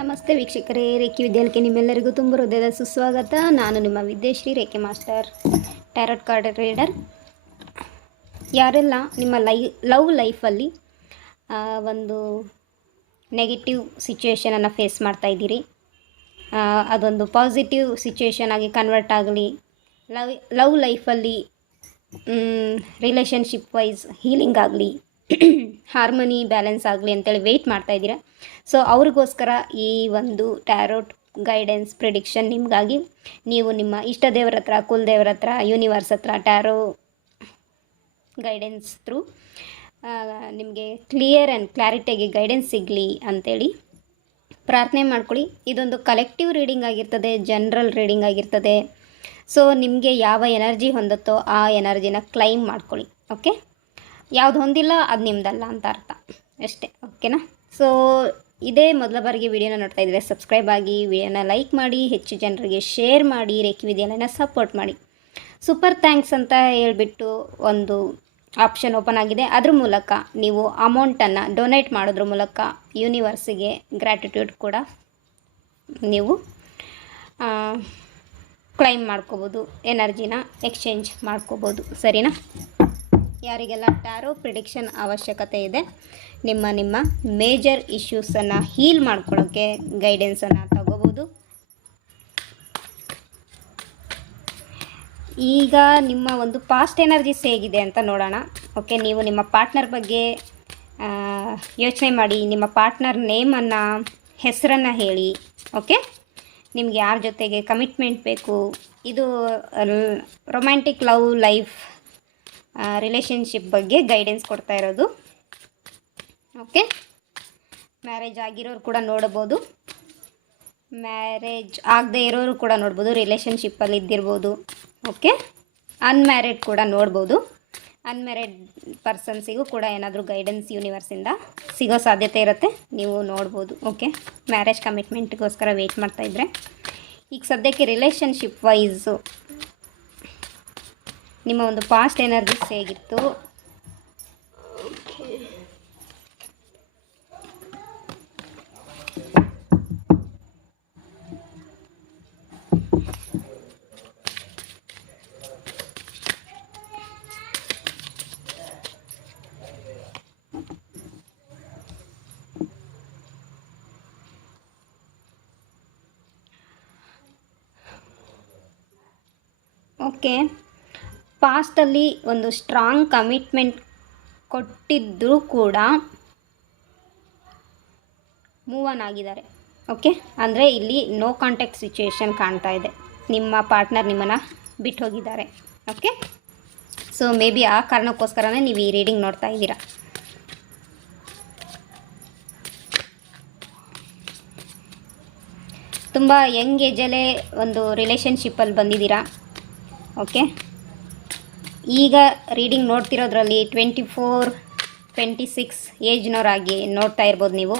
ನಮಸ್ತೆ ವೀಕ್ಷಕರೇ, ರೇಖಿ ವಿದ್ಯಾಲಯಕ್ಕೆ ನಿಮ್ಮೆಲ್ಲರಿಗೂ ತುಂಬ ಹೃದಯದ ಸುಸ್ವಾಗತ. ನಾನು ನಿಮ್ಮ ವಿದ್ಯಾಶ್ರೀ, ರೇಖೆ ಮಾಸ್ಟರ್, ಟ್ಯಾರೋಟ್ ಕಾರ್ಡ್ ರೀಡರ್. ಯಾರೆಲ್ಲ ನಿಮ್ಮ ಲವ್ ಲೈಫಲ್ಲಿ ಒಂದು ನೆಗೆಟಿವ್ ಸಿಚುವೇಶನನ್ನು ಫೇಸ್ ಮಾಡ್ತಾಯಿದ್ದೀರಿ, ಅದೊಂದು ಪಾಸಿಟಿವ್ ಸಿಚುವೇಶನ್ ಆಗಿ ಕನ್ವರ್ಟ್ ಆಗಲಿ, ಲವ್ ಲೈಫಲ್ಲಿ ರಿಲೇಷನ್ಶಿಪ್ ವೈಸ್ ಹೀಲಿಂಗ್ ಆಗಲಿ, ಹಾರ್ಮನಿ ಬ್ಯಾಲೆನ್ಸ್ ಆಗಲಿ ಅಂತೇಳಿ ವೆಯ್ಟ್ ಮಾಡ್ತಾಯಿದ್ದೀರಾ. ಸೊ ಅವ್ರಿಗೋಸ್ಕರ ಈ ಒಂದು ಟ್ಯಾರೋಟ್ ಗೈಡೆನ್ಸ್ ಪ್ರಿಡಿಕ್ಷನ್ ನಿಮಗಾಗಿ. ನೀವು ನಿಮ್ಮ ಇಷ್ಟ ದೇವರ ಹತ್ರ, ಕುಲದೇವರ ಹತ್ರ, ಯೂನಿವರ್ಸ್ ಹತ್ರ ಟ್ಯಾರೋ ಗೈಡೆನ್ಸ್ ಥ್ರೂ ನಿಮಗೆ ಕ್ಲಿಯರ್ ಆ್ಯಂಡ್ ಕ್ಲಾರಿಟಿಯಾಗಿ ಗೈಡೆನ್ಸ್ ಸಿಗಲಿ ಅಂಥೇಳಿ ಪ್ರಾರ್ಥನೆ ಮಾಡ್ಕೊಳ್ಳಿ. ಇದೊಂದು ಕಲೆಕ್ಟಿವ್ ರೀಡಿಂಗ್ ಆಗಿರ್ತದೆ, ಜನರಲ್ ರೀಡಿಂಗ್ ಆಗಿರ್ತದೆ. ಸೊ ನಿಮಗೆ ಯಾವ ಎನರ್ಜಿ ಹೊಂದುತ್ತೋ ಆ ಎನರ್ಜಿನ ಕ್ಲೈಮ್ ಮಾಡ್ಕೊಳ್ಳಿ. ಓಕೆ, ಯಾವುದು ಹೊಂದಿಲ್ಲ ಅದು ನಿಮ್ದಲ್ಲ ಅಂತ ಅರ್ಥ ಅಷ್ಟೇ. ಓಕೆನಾ? ಸೊ ಇದೇ ಮೊದಲ ಬಾರಿಗೆ ವಿಡಿಯೋನ ನೋಡ್ತಾ ಇದ್ದರೆ ಸಬ್ಸ್ಕ್ರೈಬ್ ಆಗಿ, ವಿಡಿಯೋನ ಲೈಕ್ ಮಾಡಿ, ಹೆಚ್ಚು ಜನರಿಗೆ ಶೇರ್ ಮಾಡಿ, ರೇಖಿ ವಿದ್ಯಾಲಯನ ಸಪೋರ್ಟ್ ಮಾಡಿ. ಸೂಪರ್ ಥ್ಯಾಂಕ್ಸ್ ಅಂತ ಹೇಳ್ಬಿಟ್ಟು ಒಂದು ಆಪ್ಷನ್ ಓಪನ್ ಆಗಿದೆ. ಅದ್ರ ಮೂಲಕ ನೀವು ಅಮೌಂಟನ್ನು ಡೊನೇಟ್ ಮಾಡೋದ್ರ ಮೂಲಕ ಯೂನಿವರ್ಸಿಗೆ ಗ್ರ್ಯಾಟಿಟ್ಯೂಡ್ ಕೂಡ ನೀವು ಕ್ಲೈಮ್ ಮಾಡ್ಕೋಬೋದು, ಎನರ್ಜಿನ ಎಕ್ಸ್ಚೇಂಜ್ ಮಾಡ್ಕೋಬೋದು. ಸರಿನಾ? ಯಾರಿಗೆಲ್ಲ ಟ್ಯಾರೋ ಪ್ರಿಡಿಕ್ಷನ್ ಅವಶ್ಯಕತೆ ಇದೆ, ನಿಮ್ಮ ಮೇಜರ್ ಇಶ್ಯೂಸನ್ನು ಹೀಲ್ ಮಾಡ್ಕೊಳ್ಳೋಕ್ಕೆ ಗೈಡೆನ್ಸನ್ನು ತಗೋಬೋದು. ಈಗ ನಿಮ್ಮ ಒಂದು ಪಾಸ್ಟ್ ಎನರ್ಜೀಸ್ ಹೇಗಿದೆ ಅಂತ ನೋಡೋಣ. ಓಕೆ, ನೀವು ನಿಮ್ಮ ಪಾರ್ಟ್ನರ್ ಬಗ್ಗೆ ಯೋಚನೆ ಮಾಡಿ, ನಿಮ್ಮ ಪಾರ್ಟ್ನರ್ ನೇಮನ್ನು, ಹೆಸರನ್ನು ಹೇಳಿ. ಓಕೆ, ನಿಮ್ಗೆ ಯಾರ ಜೊತೆಗೆ ಕಮಿಟ್ಮೆಂಟ್ ಬೇಕು, ಇದು ರೊಮ್ಯಾಂಟಿಕ್ ಲವ್ ಲೈಫ್ ರಿಲೇಷನ್ಶಿಪ್ ಬಗ್ಗೆ ಗೈಡೆನ್ಸ್ ಕೊಡ್ತಾ ಇರೋದು. ಓಕೆ, ಮ್ಯಾರೇಜ್ ಆಗಿರೋರು ಕೂಡ ನೋಡ್ಬೋದು, ಮ್ಯಾರೇಜ್ ಆಗದೆ ಇರೋರು ಕೂಡ ನೋಡ್ಬೋದು, ರಿಲೇಷನ್ಶಿಪ್ಪಲ್ಲಿ ಇದ್ದಿರ್ಬೋದು. ಓಕೆ, ಅನ್ಮ್ಯಾರಿಡ್ ಕೂಡ ನೋಡ್ಬೋದು. ಅನ್ಮ್ಯಾರಿಡ್ ಪರ್ಸನ್ಸಿಗೂ ಕೂಡ ಏನಾದರೂ ಗೈಡೆನ್ಸ್ ಯೂನಿವರ್ಸಿಂದ ಸಿಗೋ ಸಾಧ್ಯತೆ ಇರುತ್ತೆ, ನೀವು ನೋಡ್ಬೋದು. ಓಕೆ, ಮ್ಯಾರೇಜ್ ಕಮಿಟ್ಮೆಂಟ್ಗೋಸ್ಕರ ವೆಯ್ಟ್ ಮಾಡ್ತಾಯಿದ್ರೆ, ಈಗ ಸದ್ಯಕ್ಕೆ ರಿಲೇಷನ್ಶಿಪ್ ವೈಸು ನಿಮ್ಮ ಒಂದು ಪಾಸ್ಟ್ ಎನರ್ಜೀಸ್ ಹೇಗಿತ್ತು. ಓಕೆ, ಪಾಸ್ಟಲ್ಲಿ ಒಂದು ಸ್ಟ್ರಾಂಗ್ ಕಮಿಟ್ಮೆಂಟ್ ಕೊಟ್ಟಿದ್ದರೂ ಕೂಡ ಮೂವ್ ಆನ್ ಆಗಿದ್ದಾರೆ. ಓಕೆ, ಅಂದರೆ ಇಲ್ಲಿ ನೋ ಕಾಂಟ್ಯಾಕ್ಟ್ ಸಿಚುವೇಶನ್ ಕಾಣ್ತಾ ಇದೆ, ನಿಮ್ಮ ಪಾರ್ಟ್ನರ್ ನಿಮ್ಮನ್ನು ಬಿಟ್ಟು ಹೋಗಿದ್ದಾರೆ. ಓಕೆ, ಸೊ ಮೇ ಬಿ ಆ ಕಾರಣಕ್ಕೋಸ್ಕರನೇ ನೀವು ಈ ರೀಡಿಂಗ್ ನೋಡ್ತಾ ಇದ್ದೀರಾ. ತುಂಬ ಯಂಗ್ ಏಜಲ್ಲೇ ಒಂದು ರಿಲೇಷನ್ಶಿಪ್ಪಲ್ಲಿ ಬಂದಿದ್ದೀರಾ. ಓಕೆ, ಈಗ ರೀಡಿಂಗ್ ನೋಡ್ತಿರೋದ್ರಲ್ಲಿ 24, 26 ಏಜ್ನವರಾಗಿ ನೋಡ್ತಾ ಇರ್ಬೋದು ನೀವು.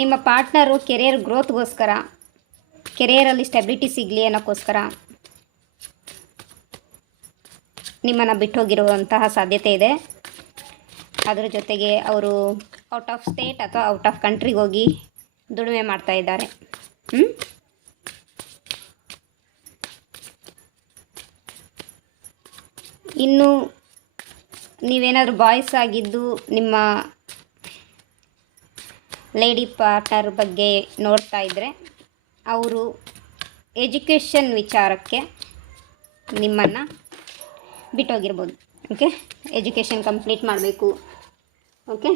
ನಿಮ್ಮ ಪಾರ್ಟ್ನರು ಕೆರಿಯರ್ ಗ್ರೋತ್ಗೋಸ್ಕರ, ಕೆರಿಯರಲ್ಲಿ ಸ್ಟೆಬಿಲಿಟಿ ಸಿಗಲಿ ಅನ್ನೋಕ್ಕೋಸ್ಕರ ನಿಮ್ಮನ್ನು ಬಿಟ್ಟು ಹೋಗಿರುವಂತಹ ಸಾಧ್ಯತೆ ಇದೆ. ಅದರ ಜೊತೆಗೆ ಅವರು ಔಟ್ ಆಫ್ ಸ್ಟೇಟ್ ಅಥವಾ ಔಟ್ ಆಫ್ ಕಂಟ್ರಿಗೆ ಹೋಗಿ ದುಡಿಮೆ ಮಾಡ್ತಾ ಇದ್ದಾರೆ. ಇನ್ನು ನೀವೇನಾದರೂ ಬಾಯ್ಸ್ ಆಗಿದ್ದು ನಿಮ್ಮ ಲೇಡಿ ಪಾರ್ಟ್ನರ್ ಬಗ್ಗೆ ನೋಡ್ತಾ ಇದ್ದರೆ, ಅವರು ಎಜುಕೇಷನ್ ವಿಚಾರಕ್ಕೆ ನಿಮ್ಮನ್ನು ಬಿಟ್ಟೋಗಿರ್ಬೋದು. ಓಕೆ, ಎಜುಕೇಷನ್ ಕಂಪ್ಲೀಟ್ ಮಾಡಬೇಕು. ಓಕೆ,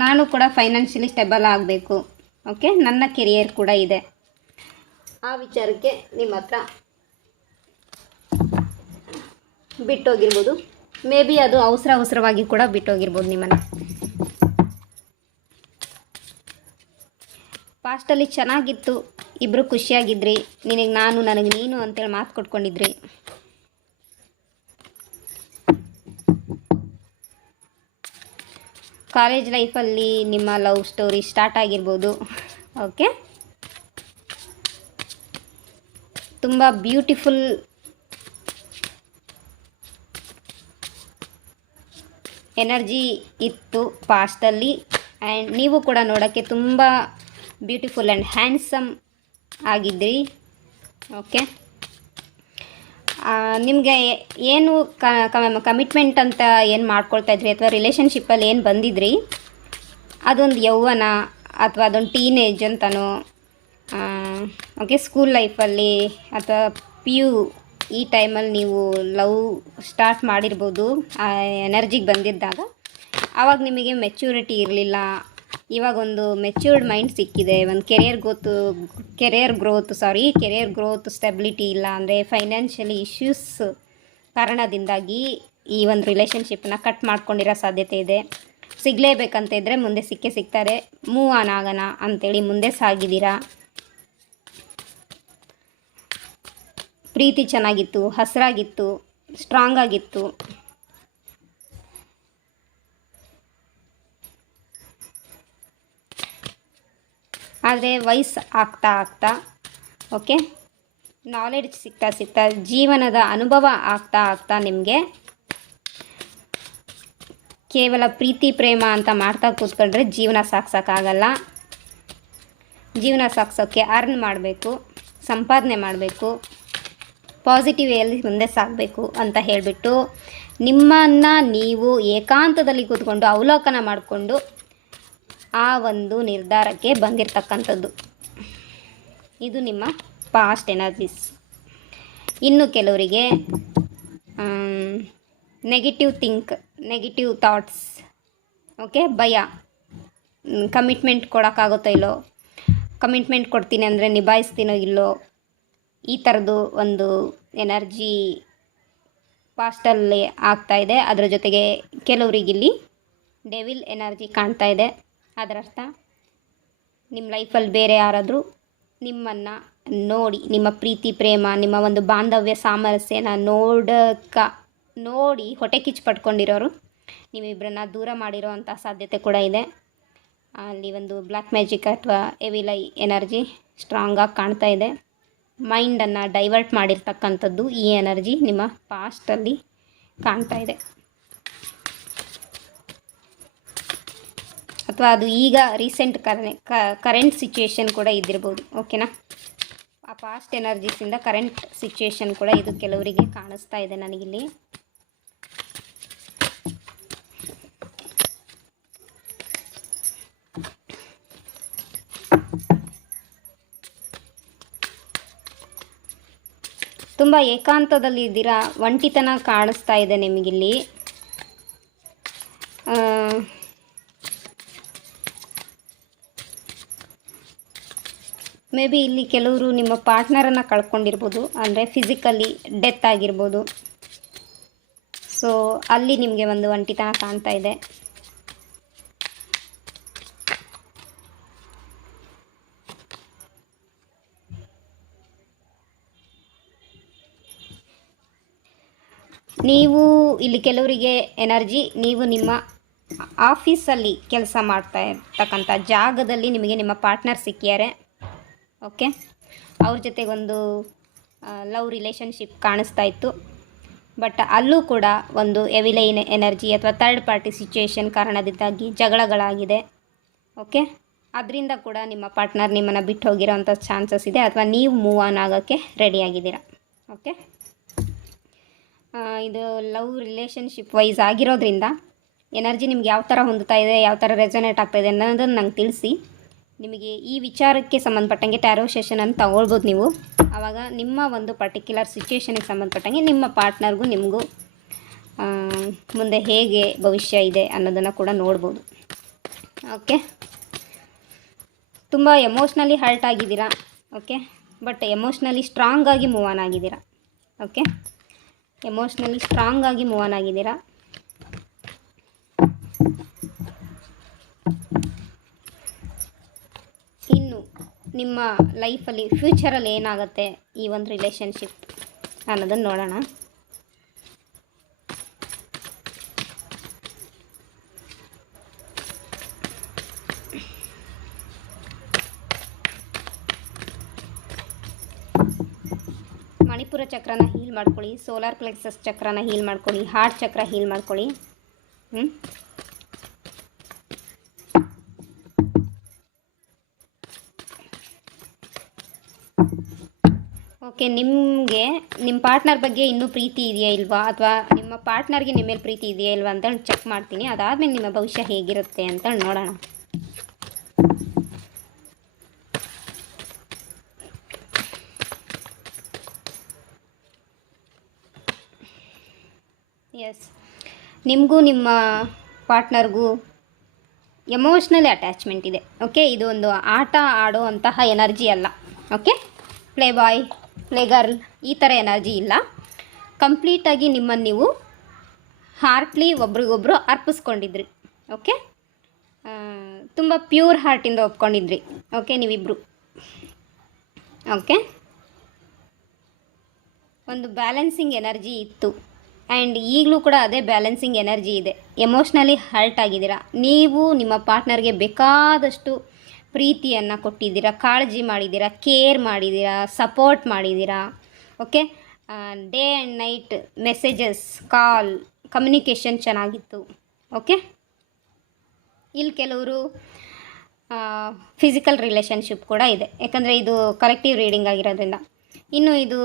ನಾನು ಕೂಡ ಫೈನಾನ್ಷಿಯಲಿ ಸ್ಟೇಬಲ್ ಆಗಬೇಕು. ಓಕೆ, ನನ್ನ ಕೆರಿಯರ್ ಕೂಡ ಇದೆ, ಆ ವಿಚಾರಕ್ಕೆ ನಿಮ್ಮ ಹತ್ರ ಬಿಟ್ಟೋಗಿರ್ಬೋದು. ಮೇ ಬಿ ಅದು ಅವಸರವಾಗಿ ಕೂಡ ಬಿಟ್ಟೋಗಿರ್ಬೋದು ನಿಮ್ಮನ್ನು. ಪಾಸ್ಟಲ್ಲಿ ಚೆನ್ನಾಗಿತ್ತು, ಇಬ್ಬರು ಖುಷಿಯಾಗಿದ್ರಿ, ನಿನಗೆ ನಾನು ನನಗೆ ನೀನು ಅಂತೇಳಿ ಮಾತು ಕೊಟ್ಕೊಂಡಿದ್ರಿ. ಕಾಲೇಜ್ ಲೈಫಲ್ಲಿ ನಿಮ್ಮ ಲವ್ ಸ್ಟೋರಿ ಸ್ಟಾರ್ಟ್ ಆಗಿರ್ಬೋದು. ಓಕೆ, ತುಂಬ ಬ್ಯೂಟಿಫುಲ್ ಎನರ್ಜಿ ಇತ್ತು ಪಾಸ್ಟಲ್ಲಿ. ಆ್ಯಂಡ್ ನೀವು ಕೂಡ ನೋಡೋಕ್ಕೆ ತುಂಬ ಬ್ಯೂಟಿಫುಲ್ ಆ್ಯಂಡ್ ಹ್ಯಾಂಡ್ಸಮ್ ಆಗಿದ್ರಿ. ಓಕೆ, ನಿಮಗೆ ಏನು ಕಮಿಟ್ಮೆಂಟ್ ಅಂತ ಏನು ಮಾಡ್ಕೊಳ್ತಾ ಇದ್ರಿ ಅಥವಾ ರಿಲೇಷನ್ಶಿಪ್ಪಲ್ಲಿ ಏನು ಬಂದಿದ್ರಿ, ಅದೊಂದು ಯೌವನ ಅಥವಾ ಅದೊಂದು ಟೀನೇಜ್ ಅಂತನೋ, ಓಕೆ, ಸ್ಕೂಲ್ ಲೈಫಲ್ಲಿ ಅಥವಾ PU ಈ ಟೈಮಲ್ಲಿ ನೀವು ಲವ್ ಸ್ಟಾರ್ಟ್ ಮಾಡಿರ್ಬೋದು. ಆ ಎನರ್ಜಿಗೆ ಬಂದಿದ್ದಾಗ ಆವಾಗ ನಿಮಗೆ ಮೆಚ್ಯೂರಿಟಿ ಇರಲಿಲ್ಲ. ಇವಾಗ ಒಂದು ಮೆಚ್ಯೂರ್ಡ್ ಮೈಂಡ್ ಸಿಕ್ಕಿದೆ. ಒಂದು ಕೆರಿಯರ್ ಗ್ರೋತ್ ಸ್ಟೆಬಿಲಿಟಿ ಇಲ್ಲ ಅಂದರೆ ಫೈನಾನ್ಷಿಯಲಿ ಇಶ್ಯೂಸ್ ಕಾರಣದಿಂದಾಗಿ ಈ ಒಂದು ರಿಲೇಷನ್ಶಿಪ್ನ ಕಟ್ ಮಾಡ್ಕೊಂಡಿರೋ ಸಾಧ್ಯತೆ ಇದೆ. ಸಿಗಲೇಬೇಕಂತ ಇದ್ದರೆ ಮುಂದೆ ಸಿಗ್ತಾರೆ. ಮೂವ್ ಆನ್ ಆಗೋಣ ಅಂಥೇಳಿ ಮುಂದೆ ಸಾಗಿದ್ದೀರಾ. ಪ್ರೀತಿ ಚೆನ್ನಾಗಿತ್ತು, ಹಸಿರಾಗಿತ್ತು, ಸ್ಟ್ರಾಂಗ್ ಆಗಿತ್ತು. ಆದರೆ ವಯಸ್ಸು ಆಗ್ತಾ ಓಕೆ, ನಾಲೆಡ್ಜ್ ಸಿಗ್ತಾ ಜೀವನದ ಅನುಭವ ಆಗ್ತಾ ನಿಮಗೆ ಕೇವಲ ಪ್ರೀತಿ ಪ್ರೇಮ ಅಂತ ಮಾಡ್ತಾ ಕೂತ್ಕೊಂಡ್ರೆ ಜೀವನ ಸಾಗ್ಸೋಕ್ಕಾಗಲ್ಲ. ಜೀವನ ಸಾಗ್ಸೋಕ್ಕೆ ಅರ್ನ್ ಮಾಡಬೇಕು, ಸಂಪಾದನೆ ಮಾಡಬೇಕು, ಪಾಸಿಟಿವ್ ವೇಯಲ್ಲಿ ಮುಂದೆ ಸಾಗಬೇಕು ಅಂತ ಹೇಳಿಬಿಟ್ಟು ನಿಮ್ಮನ್ನು ನೀವು ಏಕಾಂತದಲ್ಲಿ ಕೂತ್ಕೊಂಡು ಅವಲೋಕನ ಮಾಡಿಕೊಂಡು ಆ ಒಂದು ನಿರ್ಧಾರಕ್ಕೆ ಬಂದಿರತಕ್ಕಂಥದ್ದು. ಇದು ನಿಮ್ಮ ಪಾಸ್ಟ್ ಎನರ್ಜೀಸ್. ಇನ್ನು ಕೆಲವರಿಗೆ ನೆಗೆಟಿವ್ ಥಾಟ್ಸ್, ಓಕೆ, ಭಯ, ಕಮಿಟ್ಮೆಂಟ್ ಕೊಡೋಕ್ಕಾಗುತ್ತೋ ಇಲ್ಲೋ, ಕಮಿಟ್ಮೆಂಟ್ ಕೊಡ್ತೀನಿ ಅಂದರೆ ನಿಭಾಯಿಸ್ತೀನೋ ಇಲ್ಲೋ, ಈ ಥರದ್ದು ಒಂದು ಎನರ್ಜಿ ಪಾಸ್ಟಲ್ಲಿ ಆಗ್ತಾಯಿದೆ. ಅದರ ಜೊತೆಗೆ ಕೆಲವರಿಗಿಲ್ಲಿ ಡೆವಿಲ್ ಎನರ್ಜಿ ಕಾಣ್ತಾ ಇದೆ. ಅದರರ್ಥ ನಿಮ್ಮ ಲೈಫಲ್ಲಿ ಬೇರೆ ಯಾರಾದರೂ ನಿಮ್ಮನ್ನು ನೋಡಿ, ನಿಮ್ಮ ಪ್ರೀತಿ ಪ್ರೇಮ, ನಿಮ್ಮ ಒಂದು ಬಾಂಧವ್ಯ ಸಾಮರಸ್ಯನ ನೋಡಿ ಹೊಟ್ಟೆ ಕಿಚ್ಚು ಪಟ್ಕೊಂಡಿರೋರು ನೀವಿಬ್ಬರನ್ನ ದೂರ ಮಾಡಿರೋ ಅಂಥ ಸಾಧ್ಯತೆ ಕೂಡ ಇದೆ. ಅಲ್ಲಿ ಒಂದು ಬ್ಲ್ಯಾಕ್ ಮ್ಯಾಜಿಕ್ ಅಥವಾ ಎವಿಲ್ ಐ ಎನರ್ಜಿ ಸ್ಟ್ರಾಂಗಾಗಿ ಕಾಣ್ತಾ ಇದೆ. ಮೈಂಡನ್ನು ಡೈವರ್ಟ್ ಮಾಡಿರ್ತಕ್ಕಂಥದ್ದು ಈ ಎನರ್ಜಿ ನಿಮ್ಮ ಪಾಸ್ಟಲ್ಲಿ ಕಾಣ್ತಾ ಇದೆ. ಅಥವಾ ಅದು ಈಗ ರೀಸೆಂಟ್ ಕರೆಂಟ್ ಸಿಚುವೇಶನ್ ಕೂಡ ಇದ್ದಿರ್ಬೋದು. ಓಕೆನಾ, ಆ ಪಾಸ್ಟ್ ಎನರ್ಜೀಸಿಂದ ಕರೆಂಟ್ ಸಿಚುವೇಶನ್ ಕೂಡ ಇದು ಕೆಲವರಿಗೆ ಕಾಣಿಸ್ತಾ ಇದೆ ನನಗಿಲ್ಲಿ. ತುಂಬ ಏಕಾಂತದಲ್ಲಿ ಇದ್ದೀರಾ, ಒಂಟಿತನ ಕಾಣಿಸ್ತಾ ಇದೆ ನಿಮಗಿಲ್ಲಿ. ಮೇ ಬಿ ಇಲ್ಲಿ ಕೆಲವರು ನಿಮ್ಮ ಪಾರ್ಟ್ನರನ್ನು ಕಳ್ಕೊಂಡಿರ್ಬೋದು, ಅಂದರೆ ಫಿಸಿಕಲಿ ಡೆತ್ ಆಗಿರ್ಬೋದು. ಸೊ ಅಲ್ಲಿ ನಿಮಗೆ ಒಂದು ಒಂಟಿತನ ಕಾಣ್ತಾ ಇದೆ. ನೀವು ಇಲ್ಲಿ ಕೆಲವರಿಗೆ ಎನರ್ಜಿ, ನೀವು ನಿಮ್ಮ ಆಫೀಸಲ್ಲಿ ಕೆಲಸ ಮಾಡ್ತಾ ಇರ್ತಕ್ಕಂಥ ಜಾಗದಲ್ಲಿ ನಿಮಗೆ ನಿಮ್ಮ ಪಾರ್ಟ್ನರ್ ಸಿಕ್ಕಿದ್ದಾರೆ. ಓಕೆ, ಅವ್ರ ಜೊತೆಗೊಂದು ಲವ್ ರಿಲೇಷನ್ಶಿಪ್ ಕಾಣಿಸ್ತಾ ಇತ್ತು. ಬಟ್ ಅಲ್ಲೂ ಕೂಡ ಒಂದು ಎವಿಲೈನ್ ಎನರ್ಜಿ ಅಥವಾ ಥರ್ಡ್ ಪಾರ್ಟಿ ಸಿಚುವೇಶನ್ ಕಾರಣದಿಂದಾಗಿ ಜಗಳಗಳಾಗಿದೆ. ಓಕೆ, ಅದರಿಂದ ಕೂಡ ನಿಮ್ಮ ಪಾರ್ಟ್ನರ್ ನಿಮ್ಮನ್ನು ಬಿಟ್ಟು ಹೋಗಿರೋವಂಥ ಚಾನ್ಸಸ್ ಇದೆ, ಅಥವಾ ನೀವು ಮೂವ್ ಆನ್ ಆಗೋಕ್ಕೆ ರೆಡಿಯಾಗಿದ್ದೀರಾ. ಓಕೆ, ಇದು ಲವ್ ರಿಲೇಷನ್ಶಿಪ್ ವೈಸ್ ಆಗಿರೋದ್ರಿಂದ ಎನರ್ಜಿ ನಿಮ್ಗೆ ಯಾವ ಥರ ಹೊಂದುತ್ತಾ ಇದೆ, ಯಾವ ಥರ ರೆಸೊನೇಟ್ ಆಗ್ತಾಯಿದೆ ಅನ್ನೋದನ್ನು ನಂಗೆ ತಿಳಿಸಿ. ನಿಮಗೆ ಈ ವಿಚಾರಕ್ಕೆ ಸಂಬಂಧಪಟ್ಟಂಗೆ ಟ್ಯಾರೋ ಸೆಷನನ್ನು ತಗೊಳ್ಬೋದು ನೀವು. ಆವಾಗ ನಿಮ್ಮ ಒಂದು ಪರ್ಟಿಕ್ಯುಲರ್ ಸಿಚುವೇಶನಿಗೆ ಸಂಬಂಧಪಟ್ಟಂಗೆ ನಿಮ್ಮ ಪಾರ್ಟ್ನರ್ಗೂ ನಿಮಗೂ ಮುಂದೆ ಹೇಗೆ ಭವಿಷ್ಯ ಇದೆ ಅನ್ನೋದನ್ನು ಕೂಡ ನೋಡ್ಬೋದು. ಓಕೆ, ತುಂಬ ಎಮೋಷ್ನಲಿ ಹರ್ಟ್ ಆಗಿದ್ದೀರಾ. ಓಕೆ, ಬಟ್ ಎಮೋಷ್ನಲಿ ಸ್ಟ್ರಾಂಗ್ ಆಗಿ ಮೂವ್ ಆನ್ ಆಗಿದ್ದೀರಾ. ಓಕೆ, ಎಮೋಷ್ನಲಿ ಸ್ಟ್ರಾಂಗ್ ಆಗಿ ಮೂವ್ ಆನ್ ಆಗಿದ್ದೀರಾ. ಇನ್ನು ನಿಮ್ಮ ಲೈಫಲ್ಲಿ ಫ್ಯೂಚರಲ್ಲಿ ಏನಾಗುತ್ತೆ ಈ ಒಂದು ರಿಲೇಷನ್ಶಿಪ್ ಅನ್ನೋದನ್ನು ನೋಡೋಣ. ಮಣಿಪುರ ಚಕ್ರನ ಹೀಲ್ ಮಾಡ್ಕೊಳ್ಳಿ, ಸೋಲಾರ್ ಪ್ಲೆಕ್ಸಸ್ ಚಕ್ರನ ಹೀಲ್ ಮಾಡ್ಕೊಳ್ಳಿ, ಹಾರ್ಟ್ ಚಕ್ರ ಹೀಲ್ ಮಾಡ್ಕೊಳ್ಳಿ. ಹ್ಞೂ ಓಕೆ, ನಿಮಗೆ ನಿಮ್ಮ ಪಾರ್ಟ್ನರ್ ಬಗ್ಗೆ ಇನ್ನೂ ಪ್ರೀತಿ ಇದೆಯಾ ಇಲ್ವಾ, ಅಥವಾ ನಿಮ್ಮ ಪಾರ್ಟ್ನರ್ಗೆ ನಿಮ್ಮ ಮೇಲೆ ಪ್ರೀತಿ ಇದೆಯಾ ಇಲ್ವಾ ಅಂತೇಳಿ ಚೆಕ್ ಮಾಡ್ತೀನಿ. ಅದಾದಮೇಲೆ ನಿಮ್ಮ ಭವಿಷ್ಯ ಹೇಗಿರುತ್ತೆ ಅಂತೇಳಿ ನೋಡೋಣ. ಎಸ್, ನಿಮಗೂ ನಿಮ್ಮ ಪಾರ್ಟ್ನರ್ಗೂ ಎಮೋಷ್ನಲಿ ಅಟ್ಯಾಚ್ಮೆಂಟ್ ಇದೆ. ಓಕೆ, ಇದು ಒಂದು ಆಟ ಆಡುವಂತಹ ಎನರ್ಜಿ ಅಲ್ಲ. ಓಕೆ, ಪ್ಲೇ ಬಾಯ್ ಪ್ಲೇ ಗರ್ಲ್ ಈ ಥರ ಎನರ್ಜಿ ಇಲ್ಲ. ಕಂಪ್ಲೀಟಾಗಿ ನಿಮ್ಮನ್ನು ನೀವು ಹಾರ್ಟ್ಲಿ ಒಬ್ರಿಗೊಬ್ಬರು ಅರ್ಪಿಸ್ಕೊಂಡಿದ್ರಿ. ಓಕೆ, ತುಂಬ ಪ್ಯೂರ್ ಹಾರ್ಟಿಂದ ಒಪ್ಕೊಂಡಿದ್ರಿ. ಓಕೆ, ನೀವಿಬ್ಬರು ಓಕೆ, ಒಂದು ಬ್ಯಾಲೆನ್ಸಿಂಗ್ ಎನರ್ಜಿ ಇತ್ತು. ಆ್ಯಂಡ್ ಈಗಲೂ ಕೂಡ ಅದೇ ಬ್ಯಾಲೆನ್ಸಿಂಗ್ ಎನರ್ಜಿ ಇದೆ. ಎಮೋಷ್ನಲಿ ಹರ್ಟ್ ಆಗಿದ್ದೀರಾ. ನೀವು ನಿಮ್ಮ ಪಾರ್ಟ್ನರ್ಗೆ ಬೇಕಾದಷ್ಟು ಪ್ರೀತಿಯನ್ನು ಕೊಟ್ಟಿದ್ದೀರಾ, ಕಾಳಜಿ ಮಾಡಿದ್ದೀರಾ, ಕೇರ್ ಮಾಡಿದ್ದೀರಾ, ಸಪೋರ್ಟ್ ಮಾಡಿದ್ದೀರಾ. Okay, day and night messages, call, communication ಚೆನ್ನಾಗಿತ್ತು. ಓಕೆ, ಇಲ್ಲಿ ಕೆಲವರು ಫಿಸಿಕಲ್ ರಿಲೇಷನ್ಶಿಪ್ ಕೂಡ ಇದೆ, ಯಾಕಂದರೆ ಇದು ಕಲೆಕ್ಟಿವ್ ರೀಡಿಂಗ್ ಆಗಿರೋದ್ರಿಂದ. ಇನ್ನು ಇದು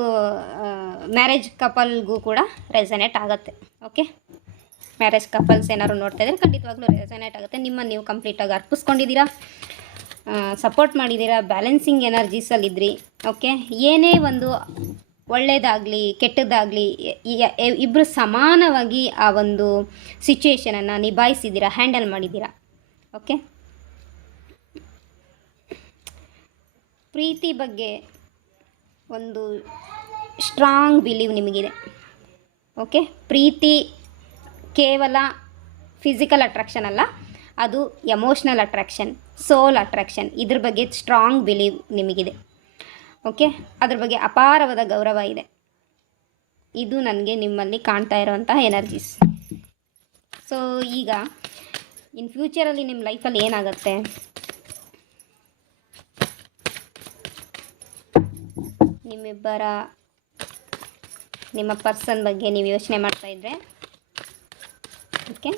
ಮ್ಯಾರೇಜ್ ಕಪಲ್ಗೂ ಕೂಡ ರೆಸನೇಟ್ ಆಗುತ್ತೆ. ಓಕೆ, ಮ್ಯಾರೇಜ್ ಕಪಲ್ಸ್ ಏನಾದ್ರು ನೋಡ್ತಾ ಇದ್ದರೆ ಖಂಡಿತವಾಗ್ಲೂ ರೆಸನೇಟ್ ಆಗುತ್ತೆ. ನಿಮ್ಮನ್ನು ನೀವು ಕಂಪ್ಲೀಟಾಗಿ ಅರ್ಪಿಸ್ಕೊಂಡಿದ್ದೀರಾ, ಸಪೋರ್ಟ್ ಮಾಡಿದ್ದೀರಾ, ಬ್ಯಾಲೆನ್ಸಿಂಗ್ ಎನರ್ಜೀಸಲ್ಲಿದ್ರಿ. ಓಕೆ, ಏನೇ ಒಂದು ಒಳ್ಳೆಯದಾಗಲಿ ಕೆಟ್ಟದ್ದಾಗಲಿ ಇಬ್ಬರು ಸಮಾನವಾಗಿ ಆ ಒಂದು ಸಿಚುವೇಶನನ್ನು ನಿಭಾಯಿಸಿದ್ದೀರಾ, ಹ್ಯಾಂಡಲ್ ಮಾಡಿದ್ದೀರಾ. ಓಕೆ, ಪ್ರೀತಿ ಬಗ್ಗೆ ಒಂದು ಸ್ಟ್ರಾಂಗ್ ಬಿಲೀವ್ ನಿಮಗಿದೆ. ಓಕೆ, ಪ್ರೀತಿ ಕೇವಲ ಫಿಸಿಕಲ್ ಅಟ್ರಾಕ್ಷನ್ ಅಲ್ಲ, ಅದು ಎಮೋಷ್ನಲ್ ಅಟ್ರಾಕ್ಷನ್, ಸೋಲ್ ಅಟ್ರಾಕ್ಷನ್. ಇದ್ರ ಬಗ್ಗೆ ಸ್ಟ್ರಾಂಗ್ ಬಿಲೀವ್ ನಿಮಗಿದೆ. ಓಕೆ, ಅದ್ರ ಬಗ್ಗೆ ಅಪಾರವಾದ ಗೌರವ ಇದೆ. ಇದು ನನಗೆ ನಿಮ್ಮಲ್ಲಿ ಕಾಣ್ತಾ ಇರೋವಂತಹ ಎನರ್ಜೀಸ್. ಸೊ ಈಗ ಇನ್ ಫ್ಯೂಚರಲ್ಲಿ ನಿಮ್ಮ ಲೈಫಲ್ಲಿ ಏನಾಗುತ್ತೆ, ನಿಮ್ಮ ಪರ್ಸನ್ ಬಗ್ಗೆ ನೀವು ಯೋಚನೆ ಮಾಡ್ತಾಯಿದ್ರೆ, ಓಕೆ,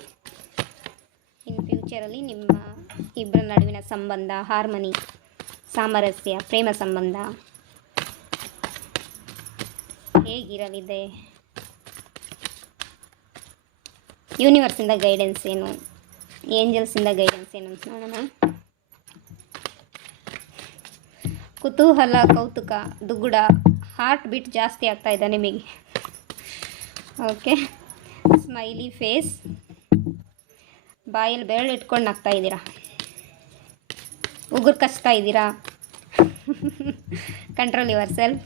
ಇನ್ ಫ್ಯೂಚರಲ್ಲಿ ನಿಮ್ಮ ಇಬ್ಬರ ನಡುವಿನ ಸಂಬಂಧ, ಹಾರ್ಮನಿ, ಸಾಮರಸ್ಯ, ಪ್ರೇಮ ಸಂಬಂಧ ಹೇಗಿರಲಿದೆ, ಯೂನಿವರ್ಸಿಂದ ಗೈಡೆನ್ಸ್ ಏನು, ಏಂಜಲ್ಸಿಂದ ಗೈಡೆನ್ಸ್ ಏನು ಅಂತ ನೋಡೋಣ. ಕುತೂಹಲ, ಕೌತುಕ, ದುಗುಡ, ಹಾರ್ಟ್ ಬೀಟ್ ಜಾಸ್ತಿ ಆಗ್ತಾ ಇದೆ ನಿಮಗೆ. ಓಕೆ, ಸ್ಮೈಲಿ ಫೇಸ್, ಬಾಯಲ್ಲಿ ಬೆರಳು ಇಟ್ಕೊಂಡು ನಗ್ತಾ ಇದ್ದೀರಾ, ಉಗುರು ಕಚ್ತಾ ಇದ್ದೀರಾ. Control your self.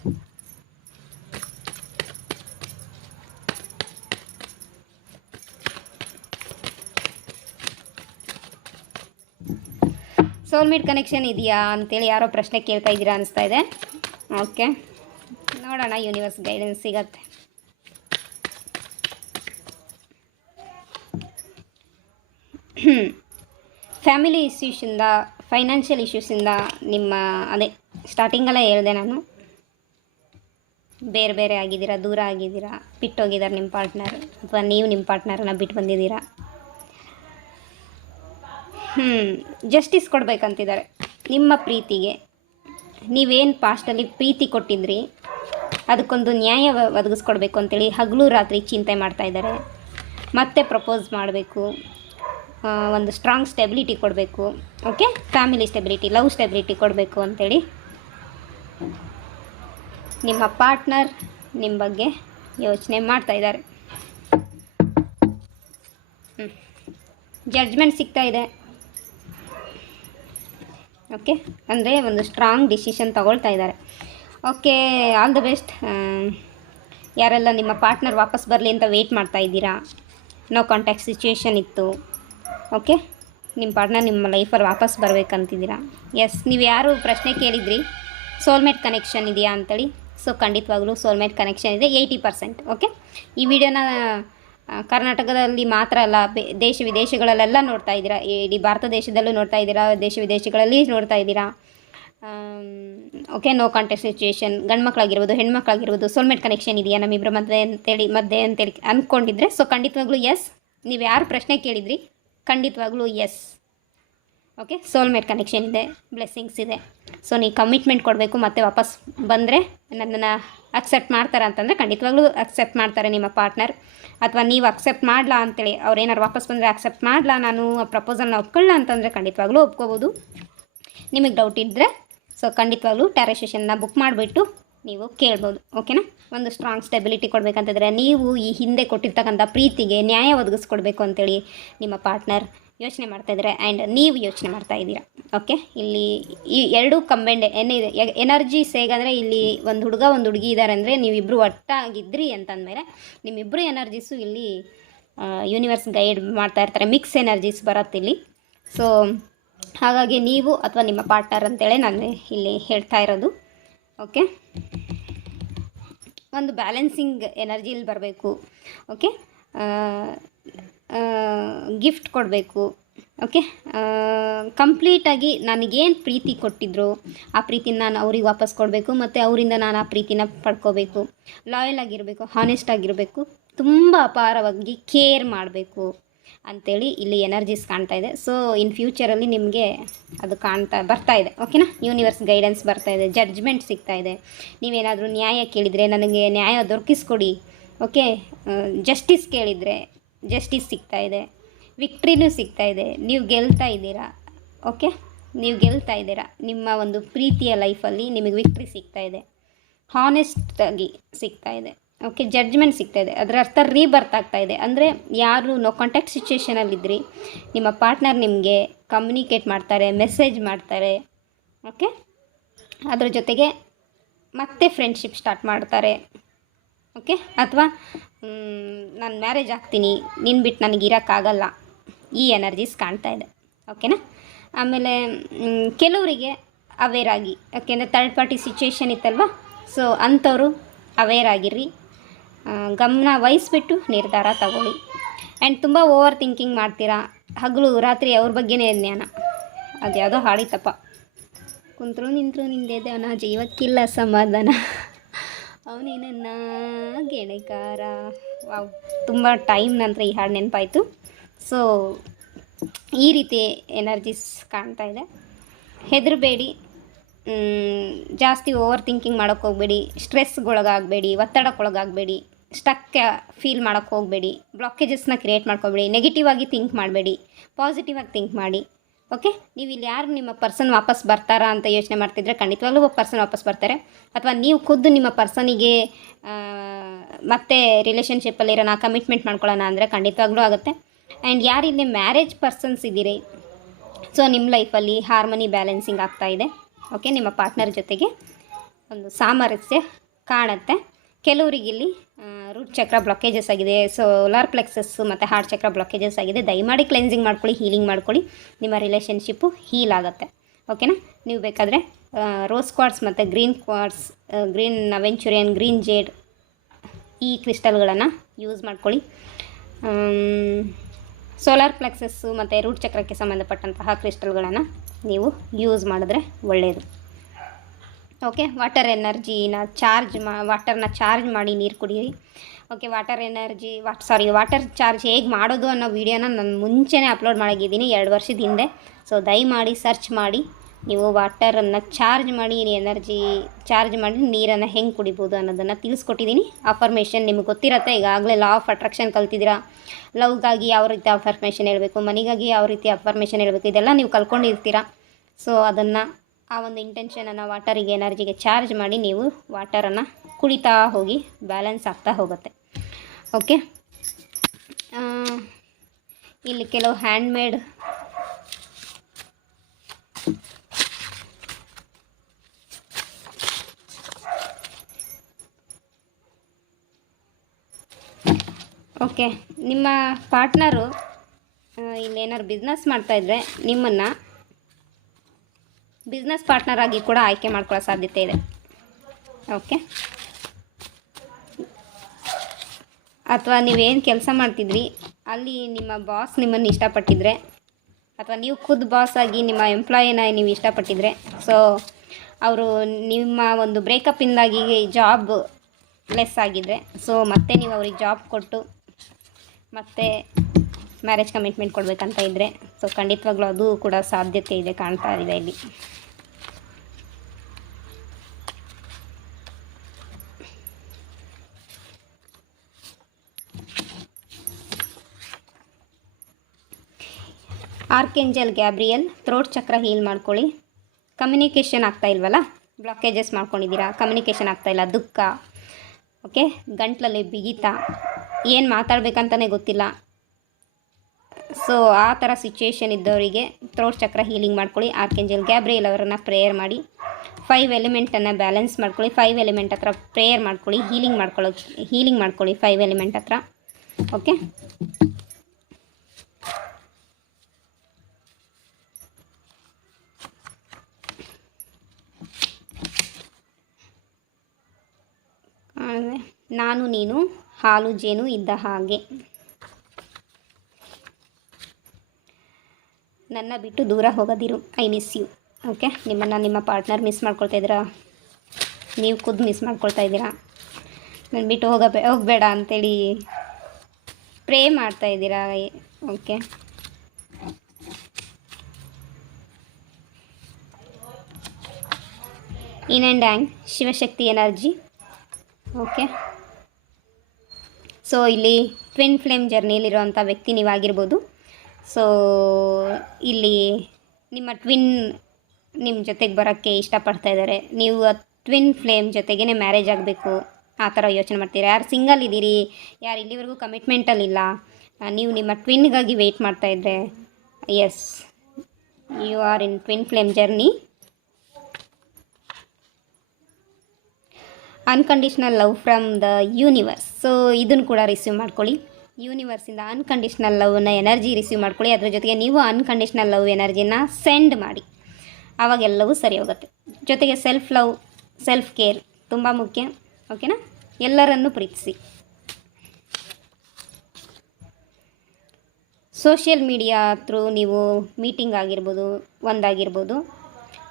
Soulmate connection ಇದೆಯಾ ಅಂತೇಳಿ ಯಾರೋ ಪ್ರಶ್ನೆ ಕೇಳ್ತಾ ಇದ್ದೀರಾ ಅನಿಸ್ತಾ ಇದೆ. ಓಕೆ, ನೋಡೋಣ, ಯೂನಿವರ್ಸ್ ಗೈಡೆನ್ಸ್ ಸಿಗತ್ತೆ. ಫ್ಯಾಮಿಲಿ ಇಶ್ಯೂಸಿಂದ, ಫೈನಾನ್ಷಿಯಲ್ ಇಶ್ಯೂಸಿಂದ ನಿಮ್ಮ ಅದೇ ಸ್ಟಾರ್ಟಿಂಗಲ್ಲೇ ಹೇಳಿದೆ ನಾನು, ಬೇರೆ ಬೇರೆ ಆಗಿದ್ದೀರಾ, ದೂರ ಆಗಿದ್ದೀರಾ, ಬಿಟ್ಟೋಗಿದ್ದಾರೆ ನಿಮ್ಮ ಪಾರ್ಟ್ನರ್, ಅಥವಾ ನೀವು ನಿಮ್ಮ ಪಾರ್ಟ್ನರನ್ನು ಬಿಟ್ಟು ಬಂದಿದ್ದೀರಾ. ಜಸ್ಟಿಸ್ ಕೊಡಬೇಕಂತಿದ್ದಾರೆ ನಿಮ್ಮ ಪ್ರೀತಿಗೆ. ನೀವೇನು ಪಾಸ್ಟಲ್ಲಿ ಪ್ರೀತಿ ಕೊಟ್ಟಿದ್ರಿ ಅದಕ್ಕೊಂದು ನ್ಯಾಯ ಒದಗಿಸ್ಕೊಡ್ಬೇಕು ಅಂತೇಳಿ ಹಗಲು ರಾತ್ರಿ ಚಿಂತೆ ಮಾಡ್ತಾಯಿದ್ದಾರೆ. ಮತ್ತೆ ಪ್ರಪೋಸ್ ಮಾಡಬೇಕು, ಒಂದು ಸ್ಟ್ರಾಂಗ್ ಸ್ಟೆಬಿಲಿಟಿ ಕೊಡಬೇಕು. Okay, family stability, love stability ಕೊಡಬೇಕು ಅಂಥೇಳಿ ನಿಮ್ಮ ಪಾರ್ಟ್ನರ್ ನಿಮ್ಮ ಬಗ್ಗೆ ಯೋಚನೆ ಮಾಡ್ತಾಯಿದ್ದಾರೆ. ಜಡ್ಜ್ಮೆಂಟ್ ಸಿಗ್ತಾ ಇದೆ. ಓಕೆ, ಅಂದರೆ ಒಂದು ಸ್ಟ್ರಾಂಗ್ ಡಿಸಿಷನ್ ತಗೊಳ್ತಾ ಇದ್ದಾರೆ. Okay, all the best. ಯಾರೆಲ್ಲ ನಿಮ್ಮ ಪಾರ್ಟ್ನರ್ ವಾಪಸ್ ಬರಲಿ ಅಂತ ವೆಯ್ಟ್ ಮಾಡ್ತಾ ಇದ್ದೀರಾ, ನೋ ಕಾಂಟ್ಯಾಕ್ಟ್ ಸಿಚುವೇಶನ್ ಇತ್ತು. ಓಕೆ, ನಿಮ್ಮ ಪಾರ್ಟ್ನರ್ ನಿಮ್ಮ ಲೈಫಲ್ಲಿ ವಾಪಸ್ ಬರಬೇಕಂತಿದ್ದೀರಾ. ಎಸ್, ನೀವು ಯಾರು ಪ್ರಶ್ನೆ ಕೇಳಿದ್ರಿ ಸೋಲ್ಮೇಟ್ ಕನೆಕ್ಷನ್ ಇದೆಯಾ ಅಂತೇಳಿ. ಸೊ ಖಂಡಿತವಾಗ್ಲೂ ಸೋಲ್ಮೇಟ್ ಕನೆಕ್ಷನ್ ಇದೆ 80%. ಓಕೆ, ಈ ವಿಡಿಯೋನ ಕರ್ನಾಟಕದಲ್ಲಿ ಮಾತ್ರ ಅಲ್ಲ, ದೇಶ ವಿದೇಶಗಳಲ್ಲೆಲ್ಲ ನೋಡ್ತಾ ಇದ್ದೀರಾ, ಇಡೀ ಭಾರತ ದೇಶದಲ್ಲೂ ನೋಡ್ತಾ ಇದ್ದೀರಾ, ದೇಶ ವಿದೇಶಗಳಲ್ಲಿ ನೋಡ್ತಾ ಇದ್ದೀರಾ. ಓಕೆ, ನೋ ಕಾಂಟ್ಯಾಕ್ಟ್ ಸಿಚುವೇಶನ್, ಗಂಡು ಮಕ್ಕಳಾಗಿರ್ಬೋದು, ಹೆಣ್ಮಕ್ಳಾಗಿರ್ಬೋದು, ಸೋಲ್ಮೇಟ್ ಕನೆಕ್ಷನ್ ಇದೆಯಾ ನಮ್ಮಿಬ್ಬರ ಮಧ್ಯೆ ಅಂತೇಳಿ ಅಂದ್ಕೊಂಡಿದ್ರೆ ಸೊ ಖಂಡಿತವಾಗ್ಲೂ ಎಸ್, ನೀವು ಯಾರು ಪ್ರಶ್ನೆ ಕೇಳಿದ್ರಿ ಖಂಡಿತವಾಗ್ಲೂ ಎಸ್. ಓಕೆ, ಸೋಲ್ಮೇಟ್ ಕನೆಕ್ಷನ್ ಇದೆ, ಬ್ಲೆಸ್ಸಿಂಗ್ಸ್ ಇದೆ. ಸೊ ನೀವು ಕಮಿಟ್ಮೆಂಟ್ ಕೊಡಬೇಕು, ಮತ್ತು ವಾಪಸ್ ಬಂದರೆ ನನ್ನನ್ನು ಅಕ್ಸೆಪ್ಟ್ ಮಾಡ್ತಾರೆ ಅಂತಂದರೆ ಖಂಡಿತವಾಗ್ಲೂ ಅಕ್ಸೆಪ್ಟ್ ಮಾಡ್ತಾರೆ ನಿಮ್ಮ ಪಾರ್ಟ್ನರ್. ಅಥವಾ ನೀವು ಅಕ್ಸೆಪ್ಟ್ ಮಾಡಲ್ಲ ಅಂತೇಳಿ ಅವ್ರು ಏನಾರು ವಾಪಸ್ ಬಂದರೆ ಅಕ್ಸೆಪ್ಟ್ ಮಾಡಲ್ಲ, ನಾನು ಆ ಪ್ರಪೋಸಲ್ನ ಒಪ್ಕೊಳ್ಳ ಅಂತಂದರೆ ಖಂಡಿತವಾಗ್ಲೂ ಒಪ್ಕೋಬೋದು. ನಿಮಗೆ ಡೌಟ್ ಇದ್ದರೆ ಸೊ ಖಂಡಿತವಾಗ್ಲೂ ಟ್ಯಾರೋ ಸೆಷನ್ನ ಬುಕ್ ಮಾಡಿಬಿಟ್ಟು ನೀವು ಕೇಳ್ಬೋದು. ಓಕೆನಾ. ಒಂದು ಸ್ಟ್ರಾಂಗ್ ಸ್ಟೆಬಿಲಿಟಿ ಕೊಡಬೇಕಂತಂದರೆ ನೀವು ಈ ಹಿಂದೆ ಕೊಟ್ಟಿರ್ತಕ್ಕಂಥ ಪ್ರೀತಿಗೆ ನ್ಯಾಯ ಒದಗಿಸ್ಕೊಡ್ಬೇಕು ಅಂತೇಳಿ ನಿಮ್ಮ ಪಾರ್ಟ್ನರ್ ಯೋಚನೆ ಮಾಡ್ತಾಯಿದ್ದಾರೆ ಆ್ಯಂಡ್ ನೀವು ಯೋಚನೆ ಮಾಡ್ತಾ ಇದ್ದೀರಾ. ಓಕೆ, ಇಲ್ಲಿ ಈ ಎರಡೂ ಕಂಬೈಂಡ್ ಏನಿದೆ ಎನರ್ಜೀಸ್ ಹೇಗಂದರೆ ಇಲ್ಲಿ ಒಂದು ಹುಡುಗ ಒಂದು ಹುಡುಗಿ ಇದ್ದಾರೆ ಅಂದರೆ ನೀವಿಬ್ಬರು ಒಟ್ಟಾಗಿದ್ರಿ ಅಂತಂದಮೇಲೆ ನಿಮ್ಮಿಬ್ಬರು ಎನರ್ಜೀಸು ಇಲ್ಲಿ ಯೂನಿವರ್ಸ್ ಗೈಡ್ ಮಾಡ್ತಾ ಇರ್ತಾರೆ, ಮಿಕ್ಸ್ ಎನರ್ಜೀಸ್ ಬರುತ್ತೆ ಇಲ್ಲಿ. ಸೊ ಹಾಗಾಗಿ ನೀವು ಅಥವಾ ನಿಮ್ಮ ಪಾರ್ಟ್ನರ್ ಅಂತೇಳಿ ನಾನು ಇಲ್ಲಿ ಹೇಳ್ತಾ ಇರೋದು. ಓಕೆ, ಒಂದು ಬ್ಯಾಲೆನ್ಸಿಂಗ್ ಎನರ್ಜಿಲಿ ಬರಬೇಕು. ಓಕೆ, ಗಿಫ್ಟ್ ಕೊಡಬೇಕು. ಓಕೆ, ಕಂಪ್ಲೀಟಾಗಿ ನನಗೇನು ಪ್ರೀತಿ ಕೊಟ್ಟಿದ್ರು ಆ ಪ್ರೀತಿನ ನಾನು ಅವ್ರಿಗೆ ವಾಪಸ್ ಕೊಡಬೇಕು, ಮತ್ತು ಅವರಿಂದ ನಾನು ಆ ಪ್ರೀತಿನ ಪಡ್ಕೋಬೇಕು. ಲಾಯಲ್ ಆಗಿರಬೇಕು, ಹಾನೆಸ್ಟ್ ಆಗಿರಬೇಕು, ತುಂಬ ಅಪಾರವಾಗಿ ಕೇರ್ ಮಾಡಬೇಕು ಅಂಥೇಳಿ ಇಲ್ಲಿ ಎನರ್ಜೀಸ್ ಕಾಣ್ತಾ ಇದೆ. ಸೊ ಇನ್ ಫ್ಯೂಚರಲ್ಲಿ ನಿಮಗೆ ಅದು ಬರ್ತಾ ಇದೆ. ಓಕೆನಾ. ಯೂನಿವರ್ಸ್ ಗೈಡೆನ್ಸ್ ಬರ್ತಾ ಇದೆ, ಜಡ್ಜ್ಮೆಂಟ್ ಸಿಗ್ತಾ ಇದೆ. ನೀವೇನಾದರೂ ನ್ಯಾಯ ಕೇಳಿದರೆ ನನಗೆ ನ್ಯಾಯ ದೊರಕಿಸ್ಕೊಡಿ. ಓಕೆ, ಜಸ್ಟಿಸ್ ಕೇಳಿದರೆ ಜಸ್ಟಿಸ್ ಸಿಗ್ತಾ ಇದೆ, ವಿಕ್ಟ್ರಿನೂ ಸಿಗ್ತಾ ಇದೆ, ನೀವು ಗೆಲ್ತಾ ಇದ್ದೀರಾ. ಓಕೆ, ನೀವು ಗೆಲ್ತಾ ಇದ್ದೀರಾ. ನಿಮ್ಮ ಒಂದು ಪ್ರೀತಿಯ ಲೈಫಲ್ಲಿ ನಿಮಗೆ ವಿಕ್ಟ್ರಿ ಸಿಗ್ತಾ ಇದೆ, ಹಾನೆಸ್ಟಾಗಿ ಸಿಗ್ತಾ ಇದೆ. ಓಕೆ, ಜಡ್ಜ್ಮೆಂಟ್ ಸಿಗ್ತಾ ಇದೆ. ಅದರ ಅರ್ಥ ರೀಬರ್ತ್ ಆಗ್ತಾ ಇದೆ. ಅಂದರೆ ಯಾರು ನೋ ಕಾಂಟ್ಯಾಕ್ಟ್ ಸಿಚುವೇಷನಲ್ಲಿದ್ದರೆ ನಿಮ್ಮ ಪಾರ್ಟ್ನರ್ ನಿಮಗೆ ಕಮ್ಯುನಿಕೇಟ್ ಮಾಡ್ತಾರೆ, ಮೆಸೇಜ್ ಮಾಡ್ತಾರೆ. ಓಕೆ, ಅದ್ರ ಜೊತೆಗೆ ಮತ್ತೆ ಫ್ರೆಂಡ್ಶಿಪ್ ಸ್ಟಾರ್ಟ್ ಮಾಡ್ತಾರೆ. ಓಕೆ, ಅಥವಾ ನಾನು ಮ್ಯಾರೇಜ್ ಆಗ್ತೀನಿ, ನಿನ್ನ ಬಿಟ್ಟು ನನಗೆ ಇರೋಕ್ಕಾಗಲ್ಲ, ಈ ಎನರ್ಜೀಸ್ ಕಾಣ್ತಾ ಇದೆ. ಓಕೆನಾ. ಆಮೇಲೆ ಕೆಲವರಿಗೆ ಅವೇರ್ ಆಗಿ, ಯಾಕೆಂದರೆ ಥರ್ಡ್ ಪಾರ್ಟಿ ಸಿಚುವೇಷನ್ ಇತ್ತಲ್ವ, ಸೊ ಅಂಥವರು ಅವೇರ್ ಆಗಿರ್ರಿ, ಗಮನ ವಹಿಸ್ಬಿಟ್ಟು ನಿರ್ಧಾರ ತಗೊಳ್ಳಿ. ಆ್ಯಂಡ್ ತುಂಬ ಓವರ್ ಥಿಂಕಿಂಗ್ ಮಾಡ್ತೀರಾ, ಹಗಲು ರಾತ್ರಿ ಅವ್ರ ಬಗ್ಗೆನೇ ಜ್ಞಾನ. ಅದು ಯಾವುದೋ ಹಾಡಿತಪ್ಪ, ಕುಂತರು ನಿಂತರು ನಿಂದೇದನ ಜೀವಕ್ಕಿಲ್ಲ ಸಮಾಧಾನ, ಅವನೇ ನನ್ನ ಗೆಳೆಗಾರ. ವಾವ್, ತುಂಬ ಟೈಮ್ ನಂತರ ಈ ಹಾಡು ನೆನಪಾಯಿತು. ಸೊ ಈ ರೀತಿ ಎನರ್ಜೀಸ್ ಕಾಣ್ತಾ ಇದೆ. ಹೆದರಬೇಡಿ, ಜಾಸ್ತಿ ಓವರ್ ಥಿಂಕಿಂಗ್ ಮಾಡೋಕ್ಕೆ ಹೋಗಬೇಡಿ, ಸ್ಟ್ರೆಸ್ಗೊಳಗಾಗಬೇಡಿ, ಒತ್ತಡಕ್ಕೊಳಗಾಗಬೇಡಿ, ಸ್ಟಕ್ ಫೀಲ್ ಮಾಡೋಕ್ಕೆ ಹೋಗಬೇಡಿ, ಬ್ಲಾಕೇಜಸ್ನ ಕ್ರಿಯೇಟ್ ಮಾಡ್ಕೋಬೇಡಿ, ನೆಗೆಟಿವ್ ಆಗಿ ಥಿಂಕ್ ಮಾಡಬೇಡಿ, ಪಾಸಿಟಿವ್ ಆಗಿ ಥಿಂಕ್ ಮಾಡಿ. ಓಕೆ, ನೀವು ಇಲ್ಲಿ ಯಾರು ನಿಮ್ಮ ಪರ್ಸನ್ ವಾಪಸ್ ಬರ್ತಾರಾ ಅಂತ ಯೋಚನೆ ಮಾಡ್ತಿದ್ರೆ ಖಂಡಿತವಾಗ್ಲೂ ಒಬ್ಬ ಪರ್ಸನ್ ವಾಪಸ್ ಬರ್ತಾರೆ. ಅಥವಾ ನೀವು ಖುದ್ದು ನಿಮ್ಮ ಪರ್ಸನಿಗೆ ಮತ್ತೆ ರಿಲೇಷನ್ಶಿಪ್ಪಲ್ಲಿರೋಣ, ಕಮಿಟ್ಮೆಂಟ್ ಮಾಡ್ಕೊಳ್ಳೋಣ ಅಂದರೆ ಖಂಡಿತವಾಗ್ಲೂ ಆಗುತ್ತೆ. ಆ್ಯಂಡ್ ಯಾರಿಲ್ಲಿ ಮ್ಯಾರೇಜ್ ಪರ್ಸನ್ಸ್ ಇದ್ದೀರಿ, ಸೊ ನಿಮ್ಮ ಲೈಫಲ್ಲಿ ಹಾರ್ಮನಿ ಬ್ಯಾಲೆನ್ಸಿಂಗ್ ಆಗ್ತಾಯಿದೆ. ಓಕೆ, ನಿಮ್ಮ ಪಾರ್ಟ್ನರ್ ಜೊತೆಗೆ ಒಂದು ಸಾಮರಸ್ಯ ಕಾಣುತ್ತೆ. ಕೆಲವರಿಗೆ ಇಲ್ಲಿ ರೂಟ್ ಚಕ್ರ ಬ್ಲಾಕೇಜಸ್ ಆಗಿದೆ, ಸೋಲಾರ್ ಪ್ಲೆಕ್ಸಸ್ಸು ಮತ್ತು ಹಾರ್ಟ್ ಚಕ್ರ ಬ್ಲಾಕೇಜಸ್ ಆಗಿದೆ. ದಯಮಾಡಿ ಕ್ಲೆನ್ಸಿಂಗ್ ಮಾಡ್ಕೊಳ್ಳಿ, ಹೀಲಿಂಗ್ ಮಾಡ್ಕೊಳ್ಳಿ, ನಿಮ್ಮ ರಿಲೇಷನ್ಶಿಪ್ಪು ಹೀಲ್ ಆಗುತ್ತೆ. ಓಕೆನಾ. ನೀವು ಬೇಕಾದರೆ ರೋಸ್ ಕ್ವಾರ್ಟ್ಸ್ ಮತ್ತು green quartz, green aventurine, green jade, ಈ ಕ್ರಿಸ್ಟಲ್ಗಳನ್ನು ಯೂಸ್ ಮಾಡ್ಕೊಳ್ಳಿ. ಸೋಲಾರ್ ಪ್ಲೆಕ್ಸಸ್ಸು ಮತ್ತು ರೂಟ್ ಚಕ್ರಕ್ಕೆ ಸಂಬಂಧಪಟ್ಟಂತಹ ಕ್ರಿಸ್ಟಲ್ಗಳನ್ನು ನೀವು ಯೂಸ್ ಮಾಡಿದ್ರೆ ಒಳ್ಳೆಯದು. ಓಕೆ, ವಾಟರ್ ಎನರ್ಜಿನ ವಾಟರ್ನ ಚಾರ್ಜ್ ಮಾಡಿ ನೀರು ಕುಡೀರಿ. ಓಕೆ, ವಾಟರ್ ಚಾರ್ಜ್ ಹೇಗೆ ಮಾಡೋದು ಅನ್ನೋ ವೀಡಿಯೋನ ನಾನು ಮುಂಚೆನೇ ಅಪ್ಲೋಡ್ ಮಾಡಿದ್ದೀನಿ 2 ವರ್ಷದ ಹಿಂದೆ. ಸೊ ದಯಮಾಡಿ ಸರ್ಚ್ ಮಾಡಿ, ನೀವು ವಾಟರನ್ನು ಚಾರ್ಜ್ ಮಾಡಿ, ಎನರ್ಜಿ ಚಾರ್ಜ್ ಮಾಡಿ ನೀರನ್ನು ಹೆಂಗೆ ಕುಡಿಬೋದು ಅನ್ನೋದನ್ನು ತಿಳಿಸ್ಕೊಟ್ಟಿದ್ದೀನಿ. ಅಫರ್ಮೇಷನ್ ನಿಮಗೆ ಗೊತ್ತಿರುತ್ತೆ, ಈಗಾಗಲೇ ಲಾ ಆಫ್ ಅಟ್ರಾಕ್ಷನ್ ಕಲ್ತಿದ್ದೀರಾ. ಲವ್ಗಾಗಿ ಯಾವ ರೀತಿ ಅಫರ್ಮೇಷನ್ ಹೇಳಬೇಕು, ಮನಿಗಾಗಿ ಯಾವ ರೀತಿ ಅಫರ್ಮೇಷನ್ ಹೇಳಬೇಕು, ಇದೆಲ್ಲ ನೀವು ಕಲ್ತ್ಕೊಂಡಿರ್ತೀರ. ಸೊ ಅದನ್ನು ಆ ಒಂದು ಇಂಟೆನ್ಷನನ್ನು ವಾಟರಿಗೆ, ಎನರ್ಜಿಗೆ ಚಾರ್ಜ್ ಮಾಡಿ ನೀವು ವಾಟರನ್ನು ಕುಡಿತಾ ಹೋಗಿ, ಬ್ಯಾಲೆನ್ಸ್ ಆಗ್ತಾ ಹೋಗುತ್ತೆ. ಓಕೆ, ಇಲ್ಲಿ ಕೆಲವು ಹ್ಯಾಂಡ್ಮೇಡ್ ಓಕೆ, ನಿಮ್ಮ ಪಾರ್ಟ್ನರು ಇಲ್ಲೇನಾದ್ರು ಬಿಸ್ನೆಸ್ ಮಾಡ್ತಾಯಿದ್ರೆ ನಿಮ್ಮನ್ನು ಬಿಸ್ನೆಸ್ ಪಾರ್ಟ್ನರ್ ಆಗಿ ಕೂಡ ಆಯ್ಕೆ ಮಾಡ್ಕೊಳ್ಳೋ ಸಾಧ್ಯತೆ ಇದೆ. ಓಕೆ, ಅಥವಾ ನೀವೇನು ಕೆಲಸ ಮಾಡ್ತಿದ್ರಿ ಅಲ್ಲಿ ನಿಮ್ಮ ಬಾಸ್ ನಿಮ್ಮನ್ನು ಇಷ್ಟಪಟ್ಟಿದ್ರೆ, ಅಥವಾ ನೀವು ಖುದ್ದು ಬಾಸ್ ಆಗಿ ನಿಮ್ಮ ಎಂಪ್ಲಾಯಿನ ನೀವು ಇಷ್ಟಪಟ್ಟಿದ್ರೆ, ಸೊ ಅವರು ನಿಮ್ಮ ಒಂದು ಬ್ರೇಕಪ್ಪಿಂದಾಗಿ ಜಾಬ್ ಲೆಸ್ ಆಗಿದ್ದರೆ, ಸೊ ಮತ್ತೆ ನೀವು ಅವ್ರಿಗೆ ಜಾಬ್ ಕೊಟ್ಟು ಮತ್ತೆ ಮ್ಯಾರೇಜ್ ಕಮಿಟ್ಮೆಂಟ್ ಕೊಡಬೇಕಂತ ಇದ್ದರೆ ಸೊ ಖಂಡಿತವಾಗ್ಲೂ ಅದು ಕೂಡ ಸಾಧ್ಯತೆ ಇದೆ, ಕಾಣ್ತಾ ಇದೆ ಇಲ್ಲಿ. ಆರ್ಕೇಂಜಲ್ ಗ್ಯಾಬ್ರಿಯಲ್, ಥ್ರೋಟ್ ಚಕ್ರ ಹೀಲ್ ಮಾಡ್ಕೊಳ್ಳಿ. ಕಮ್ಯುನಿಕೇಷನ್ ಆಗ್ತಾ ಇಲ್ವಲ್ಲ, ಬ್ಲಾಕೇಜಸ್ ಮಾಡ್ಕೊಂಡಿದ್ದೀರಾ, ಕಮ್ಯುನಿಕೇಷನ್ ಆಗ್ತಾಯಿಲ್ಲ, ದುಃಖ, ಓಕೆ, ಗಂಟ್ಲಲ್ಲಿ ಬಿಗಿತ, ಏನು ಮಾತಾಡಬೇಕಂತಲೇ ಗೊತ್ತಿಲ್ಲ. ಸೊ ಆ ಥರ ಸಿಚುವೇಶನ್ ಇದ್ದವರಿಗೆ ಥ್ರೋಟ್ ಚಕ್ರ ಹೀಲಿಂಗ್ ಮಾಡ್ಕೊಳ್ಳಿ. ಆರ್ಕೇಂಜಲ್ ಗ್ಯಾಬ್ರಿಯಲ್ ಅವರನ್ನು ಪ್ರೇಯರ್ ಮಾಡಿ 5 ಎಲಿಮೆಂಟನ್ನು ಬ್ಯಾಲೆನ್ಸ್ ಮಾಡ್ಕೊಳ್ಳಿ. 5 ಎಲಿಮೆಂಟ್ ಹತ್ರ ಪ್ರೇಯರ್ ಮಾಡ್ಕೊಳ್ಳಿ, ಹೀಲಿಂಗ್ ಮಾಡ್ಕೊಳ್ಳಿ 5 ಎಲಿಮೆಂಟ್ ಹತ್ರ. ಓಕೆ, ನಾನು ನೀನು ಹಾಲು ಜೇನು ಇದ್ದ ಹಾಗೆ, ನನ್ನ ಬಿಟ್ಟು ದೂರ ಹೋಗದಿರು, ಐ ಮಿಸ್ ಯು. ಓಕೆ, ನಿಮ್ಮನ್ನು ನಿಮ್ಮ ಪಾರ್ಟ್ನರ್ ಮಿಸ್ ಮಾಡ್ಕೊಳ್ತಾ ಇದ್ದೀರಾ, ನೀವು ಖುದ್ದು ಮಿಸ್ ಮಾಡ್ಕೊಳ್ತಾ ಇದ್ದೀರಾ, ನನ್ನ ಬಿಟ್ಟು ಹೋಗಬೇಡ ಅಂತೇಳಿ ಪ್ರೇ ಮಾಡ್ತಾ ಇದ್ದೀರಾ. Okay, yin and yang Shivashakti energy. Okay, so ಇಲ್ಲಿ ಟ್ವಿನ್ ಫ್ಲೇಮ್ ಜರ್ನಿಯಲ್ಲಿರುವಂಥ ವ್ಯಕ್ತಿ ನೀವಾಗಿರ್ಬೋದು. ಸೊ ಇಲ್ಲಿ ನಿಮ್ಮ ಟ್ವಿನ್ ನಿಮ್ಮ ಜೊತೆಗೆ ಬರೋಕ್ಕೆ ಇಷ್ಟಪಡ್ತಾ ಇದ್ದಾರೆ, ನೀವು ಟ್ವಿನ್ ಫ್ಲೇಮ್ ಜೊತೆಗೇ ಮ್ಯಾರೇಜ್ ಆಗಬೇಕು ಆ ಥರ ಯೋಚನೆ ಮಾಡ್ತೀರಾ. ಯಾರು ಸಿಂಗಲ್ ಇದ್ದೀರಿ, ಯಾರು ಇಲ್ಲಿವರೆಗೂ ಕಮಿಟ್ಮೆಂಟಲ್ಲಿಲ್ಲ, ನೀವು ನಿಮ್ಮ ಟ್ವಿನ್ಗಾಗಿ ವೆಯ್ಟ್ ಮಾಡ್ತಾಯಿದ್ರೆ, yes, you are in twin flame journey. Unconditional love from the universe. So ಇದನ್ನು ಕೂಡ ರಿಸೀವ್ ಮಾಡ್ಕೊಳ್ಳಿ. ಯೂನಿವರ್ಸಿಂದ ಅನ್ಕಂಡೀಷ್ನಲ್ ಲವ್ನ ಎನರ್ಜಿ ರಿಸೀವ್ ಮಾಡ್ಕೊಳ್ಳಿ. ಅದ್ರ ಜೊತೆಗೆ ನೀವು ಅನ್ಕಂಡೀಷ್ನಲ್ ಲವ್ ಎನರ್ಜಿನ ಸೆಂಡ್ ಮಾಡಿ, ಆವಾಗೆಲ್ಲವೂ ಸರಿ ಹೋಗುತ್ತೆ. ಜೊತೆಗೆ ಸೆಲ್ಫ್ ಲವ್, ಸೆಲ್ಫ್ ಕೇರ್ ತುಂಬ ಮುಖ್ಯ. ಓಕೆನಾ, ಎಲ್ಲರನ್ನೂ ಪ್ರೀತಿಸಿ. ಸೋಷಿಯಲ್ ಮೀಡಿಯಾ ಥ್ರೂ ನೀವು ಮೀಟಿಂಗ್ ಆಗಿರ್ಬೋದು, ಒಂದಾಗಿರ್ಬೋದು,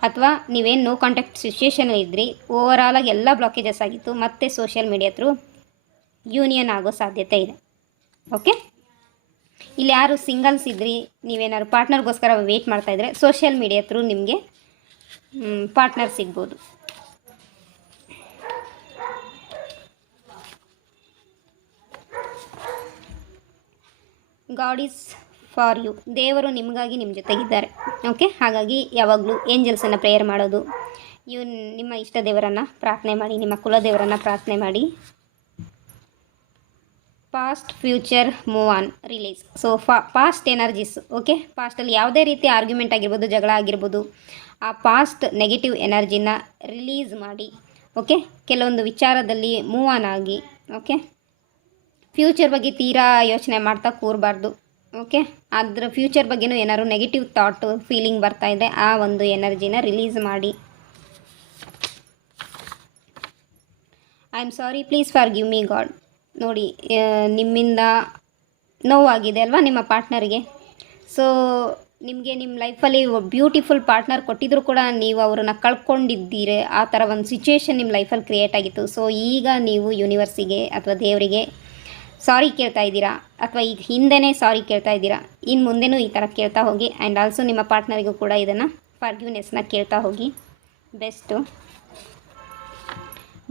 ಅಥವಾ ನೀವೇನು ನೋ ಕಾಂಟ್ಯಾಕ್ಟ್ ಸಿಚುವೇಷನಲ್ಲಿ ಇದ್ರಿ, ಓವರಾಲಾಗಿ ಎಲ್ಲ ಬ್ಲಾಕೇಜಸ್ ಆಗಿತ್ತು, ಮತ್ತು ಸೋಷಿಯಲ್ ಮೀಡಿಯಾ ಥ್ರೂ ಯೂನಿಯನ್ ಆಗೋ ಸಾಧ್ಯತೆ ಇದೆ. ಓಕೆ, ಇಲ್ಲಿ ಯಾರು ಸಿಂಗಲ್ಸ್ ಇದ್ರಿ, ನೀವೇನಾದ್ರು ಪಾರ್ಟ್ನರ್ಗೋಸ್ಕರ ವೆಯ್ಟ್ ಮಾಡ್ತಾಯಿದ್ರೆ ಸೋಷಿಯಲ್ ಮೀಡಿಯಾ ಥ್ರೂ ನಿಮಗೆ ಪಾರ್ಟ್ನರ್ ಸಿಗ್ಬೋದು. ಗಾಡ್ ಈಸ್ ಫಾರ್ ಯು, ದೇವರು ನಿಮಗಾಗಿ ನಿಮ್ಮ ಜೊತೆಗಿದ್ದಾರೆ. ಓಕೆ, ಹಾಗಾಗಿ ಯಾವಾಗಲೂ ಏಂಜಲ್ಸನ್ನು ಪ್ರೇಯರ್ ಮಾಡೋದು, ನಿಮ್ಮ ಇಷ್ಟ ದೇವರನ್ನು ಪ್ರಾರ್ಥನೆ ಮಾಡಿ, ನಿಮ್ಮ ಕುಲದೇವರನ್ನು ಪ್ರಾರ್ಥನೆ ಮಾಡಿ. Past future move on release. So past energies, okay, ಪಾಸ್ಟಲ್ಲಿ ಯಾವುದೇ ರೀತಿ ಆರ್ಗ್ಯುಮೆಂಟ್ ಆಗಿರ್ಬೋದು, ಜಗಳ ಆಗಿರ್ಬೋದು, ಆ ಪಾಸ್ಟ್ ನೆಗೆಟಿವ್ ಎನರ್ಜಿನ ರಿಲೀಸ್ ಮಾಡಿ. ಓಕೆ, ಕೆಲವೊಂದು ವಿಚಾರದಲ್ಲಿ ಮೂವ್ ಆನ್ ಆಗಿ. ಓಕೆ, ಫ್ಯೂಚರ್ ಬಗ್ಗೆ ತೀರಾ ಯೋಚನೆ ಮಾಡ್ತಾ ಕೂರಬಾರ್ದು. ಓಕೆ, ಅದರ ಫ್ಯೂಚರ್ ಬಗ್ಗೆನೂ ಏನಾದ್ರು ನೆಗೆಟಿವ್ ಥಾಟು ಫೀಲಿಂಗ್ ಬರ್ತಾ ಇದೆ, ಆ ಒಂದು ಎನರ್ಜಿನ ರಿಲೀಸ್ ಮಾಡಿ. I am sorry, please for give me god. ನೋಡಿ, ನಿಮ್ಮಿಂದ ನೋವಾಗಿದೆ ಅಲ್ವಾ ನಿಮ್ಮ ಪಾರ್ಟ್ನರ್ಗೆ. ಸೊ ನಿಮಗೆ ನಿಮ್ಮ ಲೈಫಲ್ಲಿ ಬ್ಯೂಟಿಫುಲ್ ಪಾರ್ಟ್ನರ್ ಕೊಟ್ಟಿದ್ರು ಕೂಡ ನೀವು ಅವರನ್ನು ಕಳ್ಕೊಂಡಿದ್ದೀರಿ, ಆ ಥರ ಒಂದು ಸಿಚುವೇಶನ್ ನಿಮ್ಮ ಲೈಫಲ್ಲಿ ಕ್ರಿಯೇಟ್ ಆಗಿತ್ತು. ಸೊ ಈಗ ನೀವು ಯೂನಿವರ್ಸಿಗೆ ಅಥವಾ ದೇವರಿಗೆ ಸಾರಿ ಕೇಳ್ತಾ ಇದ್ದೀರಾ, ಅಥವಾ ಈಗ ಹಿಂದೆನೇ ಸಾರಿ ಕೇಳ್ತಾ ಇದ್ದೀರಾ, ಇನ್ನು ಮುಂದೆನೂ ಈ ಥರ ಕೇಳ್ತಾ ಹೋಗಿ. ಆ್ಯಂಡ್ ಆಲ್ಸೋ ನಿಮ್ಮ ಪಾರ್ಟ್ನರಿಗೂ ಕೂಡ ಇದನ್ನು ಫಾರ್ಗಿವ್ನೆಸ್ನ ಕೇಳ್ತಾ ಹೋಗಿ. Best.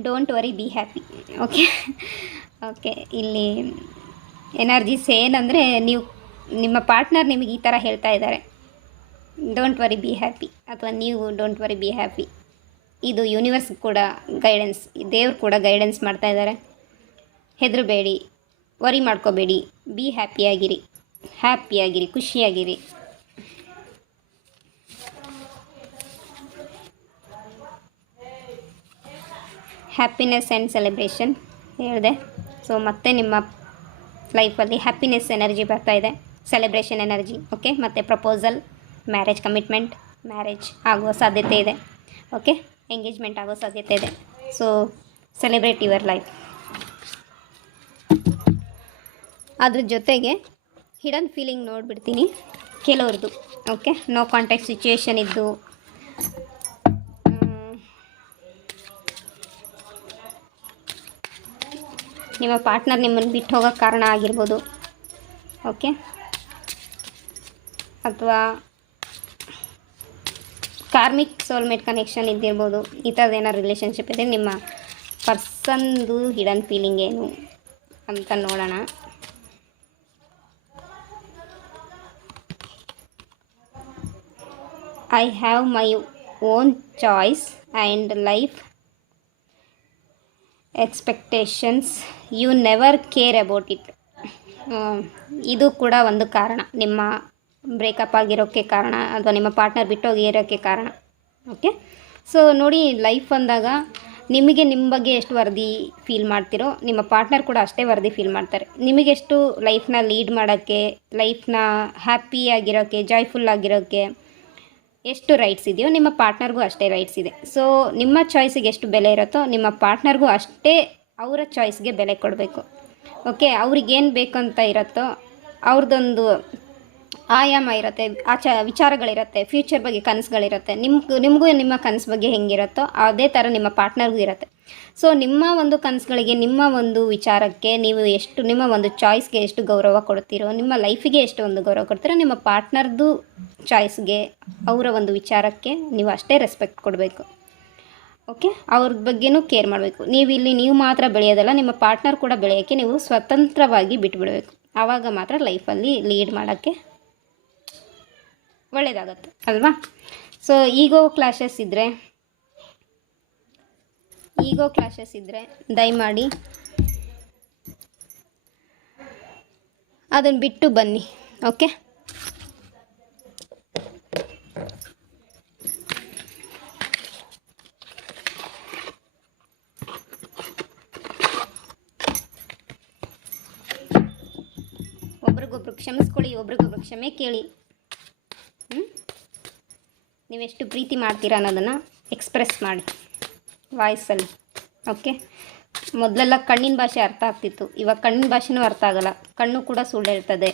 Don't worry, be happy. Okay okay, ಇಲ್ಲಿ ಎನರ್ಜೀಸ್ ಏನಂದರೆ, ನಿಮ್ಮ ಪಾರ್ಟ್ನರ್ ನಿಮಗೆ ಈ ಥರ ಹೇಳ್ತಾ ಇದ್ದಾರೆ, ಡೋಂಟ್ ವರಿ ಬಿ ಹ್ಯಾಪಿ, ಅಥವಾ ನೀವು ಡೋಂಟ್ ವರಿ ಬಿ ಹ್ಯಾಪಿ. ಇದು ಯೂನಿವರ್ಸ್ ಕೂಡ ಗೈಡೆನ್ಸ್, ದೇವ್ರು ಕೂಡ ಗೈಡೆನ್ಸ್ ಮಾಡ್ತಾ ಇದ್ದಾರೆ. ಹೆದರಬೇಡಿ, ವರಿ ಮಾಡ್ಕೋಬೇಡಿ, ಬಿ ಹ್ಯಾಪಿಯಾಗಿರಿ, ಖುಷಿಯಾಗಿರಿ. ಹ್ಯಾಪಿನೆಸ್ ಆ್ಯಂಡ್ ಸೆಲೆಬ್ರೇಷನ್ ಹೇಳಿದೆ. ಸೊ ಮತ್ತೆ ನಿಮ್ಮ ಲೈಫಲ್ಲಿ ಹ್ಯಾಪಿನೆಸ್ ಎನರ್ಜಿ ಬರ್ತಾ ಇದೆ, ಸೆಲೆಬ್ರೇಷನ್ ಎನರ್ಜಿ. ಓಕೆ, ಮತ್ತು ಪ್ರಪೋಸಲ್, ಮ್ಯಾರೇಜ್ ಕಮಿಟ್ಮೆಂಟ್, ಮ್ಯಾರೇಜ್ ಆಗುವ ಸಾಧ್ಯತೆ ಇದೆ. ಓಕೆ, ಎಂಗೇಜ್ಮೆಂಟ್ ಆಗೋ ಸಾಧ್ಯತೆ ಇದೆ. So celebrate your life. ಅದ್ರ ಜೊತೆಗೆ ಹಿಡನ್ ಫೀಲಿಂಗ್ ನೋಡಿಬಿಡ್ತೀನಿ ಕೆಲವ್ರದ್ದು. ಓಕೆ, ನೋ ಕಾಂಟ್ಯಾಕ್ಟ್ ಸಿಚುವೇಶನ್ ಇದ್ದು, ನಿಮ್ಮ ಪಾರ್ಟ್ನರ್ ನಿಮ್ಮನ್ನು ಬಿಟ್ಟು ಹೋಗೋಕ್ಕೆ ಕಾರಣ ಆಗಿರ್ಬೋದು. ಓಕೆ, ಅಥವಾ ಕಾರ್ಮಿಕ್ ಸೋಲ್ಮೇಟ್ ಕನೆಕ್ಷನ್ ಇದ್ದಿರ್ಬೋದು. ಈ ಥರದ್ದು ಏನಾರು ರಿಲೇಷನ್ಶಿಪ್ ಇದೆ, ನಿಮ್ಮ ಪರ್ಸನ್ದು ಹಿಡನ್ ಫೀಲಿಂಗ್ ಏನು ಅಂತ ನೋಡೋಣ. I have my own choice and life expectations, you never care about it. ಇದು ಕೂಡ ಒಂದು ಕಾರಣ, ನಿಮ್ಮ ಬ್ರೇಕಪ್ ಆಗಿರೋಕ್ಕೆ ಕಾರಣ ಅಥವಾ ನಿಮ್ಮ ಪಾರ್ಟ್ನರ್ ಬಿಟ್ಟೋಗಿರೋಕ್ಕೆ ಕಾರಣ. ಓಕೆ, ಸೊ ನೋಡಿ, ಲೈಫ್ ಅಂದಾಗ ನಿಮಗೆ ನಿಮ್ಮ ಬಗ್ಗೆ ಎಷ್ಟು ವರ್ದಿ ಫೀಲ್ ಮಾಡ್ತೀರೋ ನಿಮ್ಮ ಪಾರ್ಟ್ನರ್ ಕೂಡ ಅಷ್ಟೇ ವರ್ದಿ ಫೀಲ್ ಮಾಡ್ತಾರೆ. ನಿಮಗೆಷ್ಟು ಲೈಫ್ನ ಲೀಡ್ ಮಾಡೋಕ್ಕೆ, ಲೈಫ್ನ ಹ್ಯಾಪಿಯಾಗಿರೋಕ್ಕೆ, ಜಾಯ್ಫುಲ್ ಆಗಿರೋಕ್ಕೆ ಎಷ್ಟು ರೈಟ್ಸ್ ಇದೆಯೋ ನಿಮ್ಮ ಪಾರ್ಟ್ನರ್ಗೂ ಅಷ್ಟೇ ರೈಟ್ಸ್ ಇದೆ. ಸೊ ನಿಮ್ಮ ಚಾಯ್ಸಿಗೆ ಎಷ್ಟು ಬೆಲೆ ಇರುತ್ತೋ ನಿಮ್ಮ ಪಾರ್ಟ್ನರ್ಗೂ ಅಷ್ಟೇ ಅವರ ಚಾಯ್ಸ್ಗೆ ಬೆಲೆ ಕೊಡಬೇಕು. ಓಕೆ, ಅವ್ರಿಗೇನು ಬೇಕಂತ ಇರುತ್ತೋ ಅವ್ರದ್ದೊಂದು ಆಯಾಮ ಇರುತ್ತೆ, ವಿಚಾರಗಳಿರುತ್ತೆ, ಫ್ಯೂಚರ್ ಬಗ್ಗೆ ಕನಸುಗಳಿರುತ್ತೆ. ನಿಮಗೂ ನಿಮ್ಮ ಕನಸು ಬಗ್ಗೆ ಹೆಂಗಿರುತ್ತೋ ಅದೇ ಥರ ನಿಮ್ಮ ಪಾರ್ಟ್ನರ್ಗೂ ಇರುತ್ತೆ. ಸೊ ನಿಮ್ಮ ಒಂದು ಕನಸುಗಳಿಗೆ, ನಿಮ್ಮ ಒಂದು ವಿಚಾರಕ್ಕೆ ನೀವು ಎಷ್ಟು, ನಿಮ್ಮ ಒಂದು ಚಾಯ್ಸ್ಗೆ ಎಷ್ಟು ಗೌರವ ಕೊಡ್ತೀರೋ, ನಿಮ್ಮ ಲೈಫಿಗೆ ಎಷ್ಟು ಒಂದು ಗೌರವ ಕೊಡ್ತೀರೋ, ನಿಮ್ಮ ಪಾರ್ಟ್ನರ್ದು ಚಾಯ್ಸ್ಗೆ, ಅವರ ಒಂದು ವಿಚಾರಕ್ಕೆ ನೀವು ಅಷ್ಟೇ ರೆಸ್ಪೆಕ್ಟ್ ಕೊಡಬೇಕು. ಓಕೆ, ಅವ್ರ ಬಗ್ಗೆನೂ ಕೇರ್ ಮಾಡಬೇಕು. ನೀವು ಮಾತ್ರ ಬೆಳೆಯೋದಲ್ಲ, ನಿಮ್ಮ ಪಾರ್ಟ್ನರ್ ಕೂಡ ಬೆಳೆಯೋಕ್ಕೆ ನೀವು ಸ್ವತಂತ್ರವಾಗಿ ಬಿಟ್ಬಿಡಬೇಕು. ಆವಾಗ ಮಾತ್ರ ಲೈಫಲ್ಲಿ ಲೀಡ್ ಮಾಡೋಕ್ಕೆ ಒಳ್ಳೆಯದಾಗತ್ತೆ ಅಲ್ವಾ. ಸೊ ಈಗೋ ಕ್ಲಾಶಸ್ ಇದ್ದರೆ ದಯಮಾಡಿ ಅದನ್ನು ಬಿಟ್ಟು ಬನ್ನಿ. ಓಕೆ, ಒಬ್ರಿಗೊಬ್ರು ಕ್ಷಮಿಸ್ಕೊಳ್ಳಿ, ಒಬ್ರಿಗೊಬ್ರು ಕ್ಷಮೆ ಕೇಳಿ. ನೀವೆಷ್ಟು ಪ್ರೀತಿ ಮಾಡ್ತೀರಾ ಅನ್ನೋದನ್ನು ಎಕ್ಸ್ಪ್ರೆಸ್ ಮಾಡಿ ವಾಯ್ಸಲ್ಲಿ. ಓಕೆ, ಮೊದಲೆಲ್ಲ ಕಣ್ಣಿನ ಭಾಷೆ ಅರ್ಥ ಆಗ್ತಿತ್ತು, ಇವಾಗ ಕಣ್ಣಿನ ಭಾಷೆನೂ ಅರ್ಥ ಆಗಲ್ಲ, ಕಣ್ಣು ಕೂಡ ಸುಳ್ಳು ಹೇಳ್ತದೆ.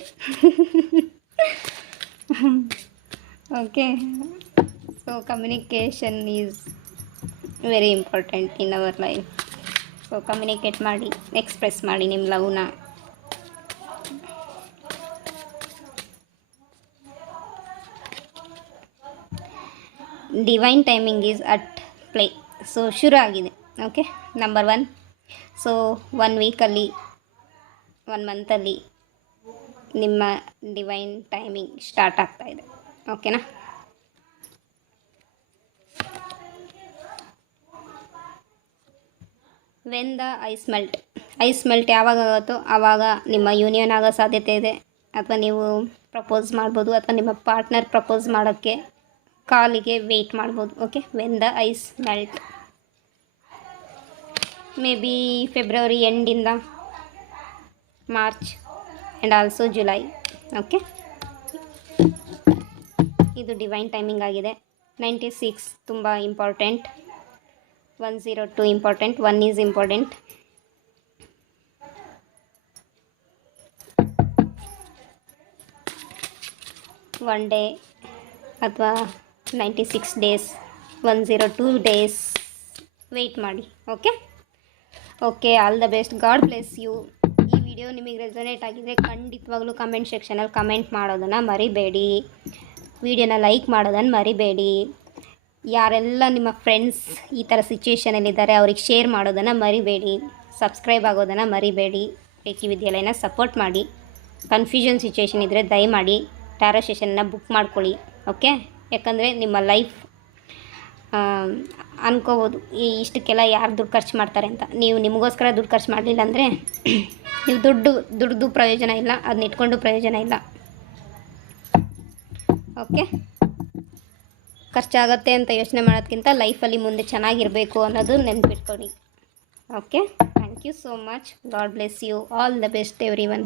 Okay, so communication is very important in our life. So communicate ಮಾಡಿ, ಎಕ್ಸ್ಪ್ರೆಸ್ ಮಾಡಿ ನಿಮ್ಮ ಲವ್ನ. Divine timing is at play. So ಶುರು ಆಗಿದೆ. Okay, number 1. ಸೊ 1 ವೀಕಲ್ಲಿ, 1 ಮಂತಲ್ಲಿ ನಿಮ್ಮ ಡಿವೈನ್ ಟೈಮಿಂಗ್ ಸ್ಟಾರ್ಟ್ ಆಗ್ತಾ ಇದೆ. ಓಕೆನಾ? ವೆನ್ ದ ಐಸ್ ಮೆಲ್ಟ್ ಯಾವಾಗ ಆಗುತ್ತೋ ಆವಾಗ ನಿಮ್ಮ ಯೂನಿಯನ್ ಆಗೋ ಸಾಧ್ಯತೆ ಇದೆ, ಅಥವಾ ನೀವು ಪ್ರಪೋಸ್ ಮಾಡ್ಬೋದು, ಅಥವಾ ನಿಮ್ಮ ಪಾರ್ಟ್ನರ್ ಪ್ರಪೋಸ್ ಮಾಡೋಕ್ಕೆ ಕಾಲಿಗೆ ವೆಯ್ಟ್ ಮಾಡ್ಬೋದು. Okay, when the ice melt, maybe February ಎಂಡಿಂದ March and also July. Okay, ಇದು ಡಿವೈನ್ ಟೈಮಿಂಗ್ ಆಗಿದೆ. 96 ತುಂಬ important, 102 important, 1 is important. One day ಅಥವಾ 96 ಡೇಸ್, 102 ಡೇಸ್ ವೆಯ್ಟ್ ಮಾಡಿ. Okay, all the best, God bless you. ಈ video ನಿಮಗೆ resonate ಆಗಿದ್ದರೆ ಖಂಡಿತವಾಗ್ಲೂ ಕಮೆಂಟ್ ಸೆಕ್ಷನಲ್ಲಿ ಕಮೆಂಟ್ ಮಾಡೋದನ್ನು ಮರಿಬೇಡಿ, ವಿಡಿಯೋನ ಲೈಕ್ ಮಾಡೋದನ್ನು ಮರಿಬೇಡಿ. ಯಾರೆಲ್ಲ ನಿಮ್ಮ ಫ್ರೆಂಡ್ಸ್ ಈ ಥರ ಸಿಚುವೇಷನಲ್ಲಿದ್ದಾರೆ ಅವ್ರಿಗೆ ಶೇರ್ ಮಾಡೋದನ್ನು ಮರಿಬೇಡಿ, ಸಬ್ಸ್ಕ್ರೈಬ್ ಆಗೋದನ್ನು ಮರಿಬೇಡಿ. ರೇಖಿ ವಿದ್ಯಾಲಯನ ಸಪೋರ್ಟ್ ಮಾಡಿ. ಕನ್ಫ್ಯೂಷನ್ ಸಿಚುವೇಷನ್ ಇದ್ದರೆ ದಯಮಾಡಿ ಟ್ಯಾರೋ ಸೆಷನ್ನ ಬುಕ್ ಮಾಡ್ಕೊಳ್ಳಿ. ಓಕೆ, ಯಾಕಂದರೆ ನಿಮ್ಮ ಲೈಫ್ ಅನ್ಕೋಬೋದು ಇಷ್ಟಕ್ಕೆಲ್ಲ ಯಾರು ದುಡ್ಡು ಖರ್ಚು ಮಾಡ್ತಾರೆ ಅಂತ. ನೀವು ನಿಮಗೋಸ್ಕರ ದುಡ್ಡು ಖರ್ಚು ಮಾಡಲಿಲ್ಲ ಅಂದರೆ ನೀವು ದುಡ್ಡು ಪ್ರಯೋಜನ ಇಲ್ಲ, ಅದನ್ನ ಇಟ್ಕೊಂಡು ಪ್ರಯೋಜನ ಇಲ್ಲ. ಓಕೆ, ಖರ್ಚಾಗತ್ತೆ ಅಂತ ಯೋಚನೆ ಮಾಡೋದಕ್ಕಿಂತ ಲೈಫಲ್ಲಿ ಮುಂದೆ ಚೆನ್ನಾಗಿರಬೇಕು ಅನ್ನೋದು ನೆನ್ಪಿಟ್ಕೊಳ್ಳಿ. Okay, thank you so much, God bless you, all the best every one.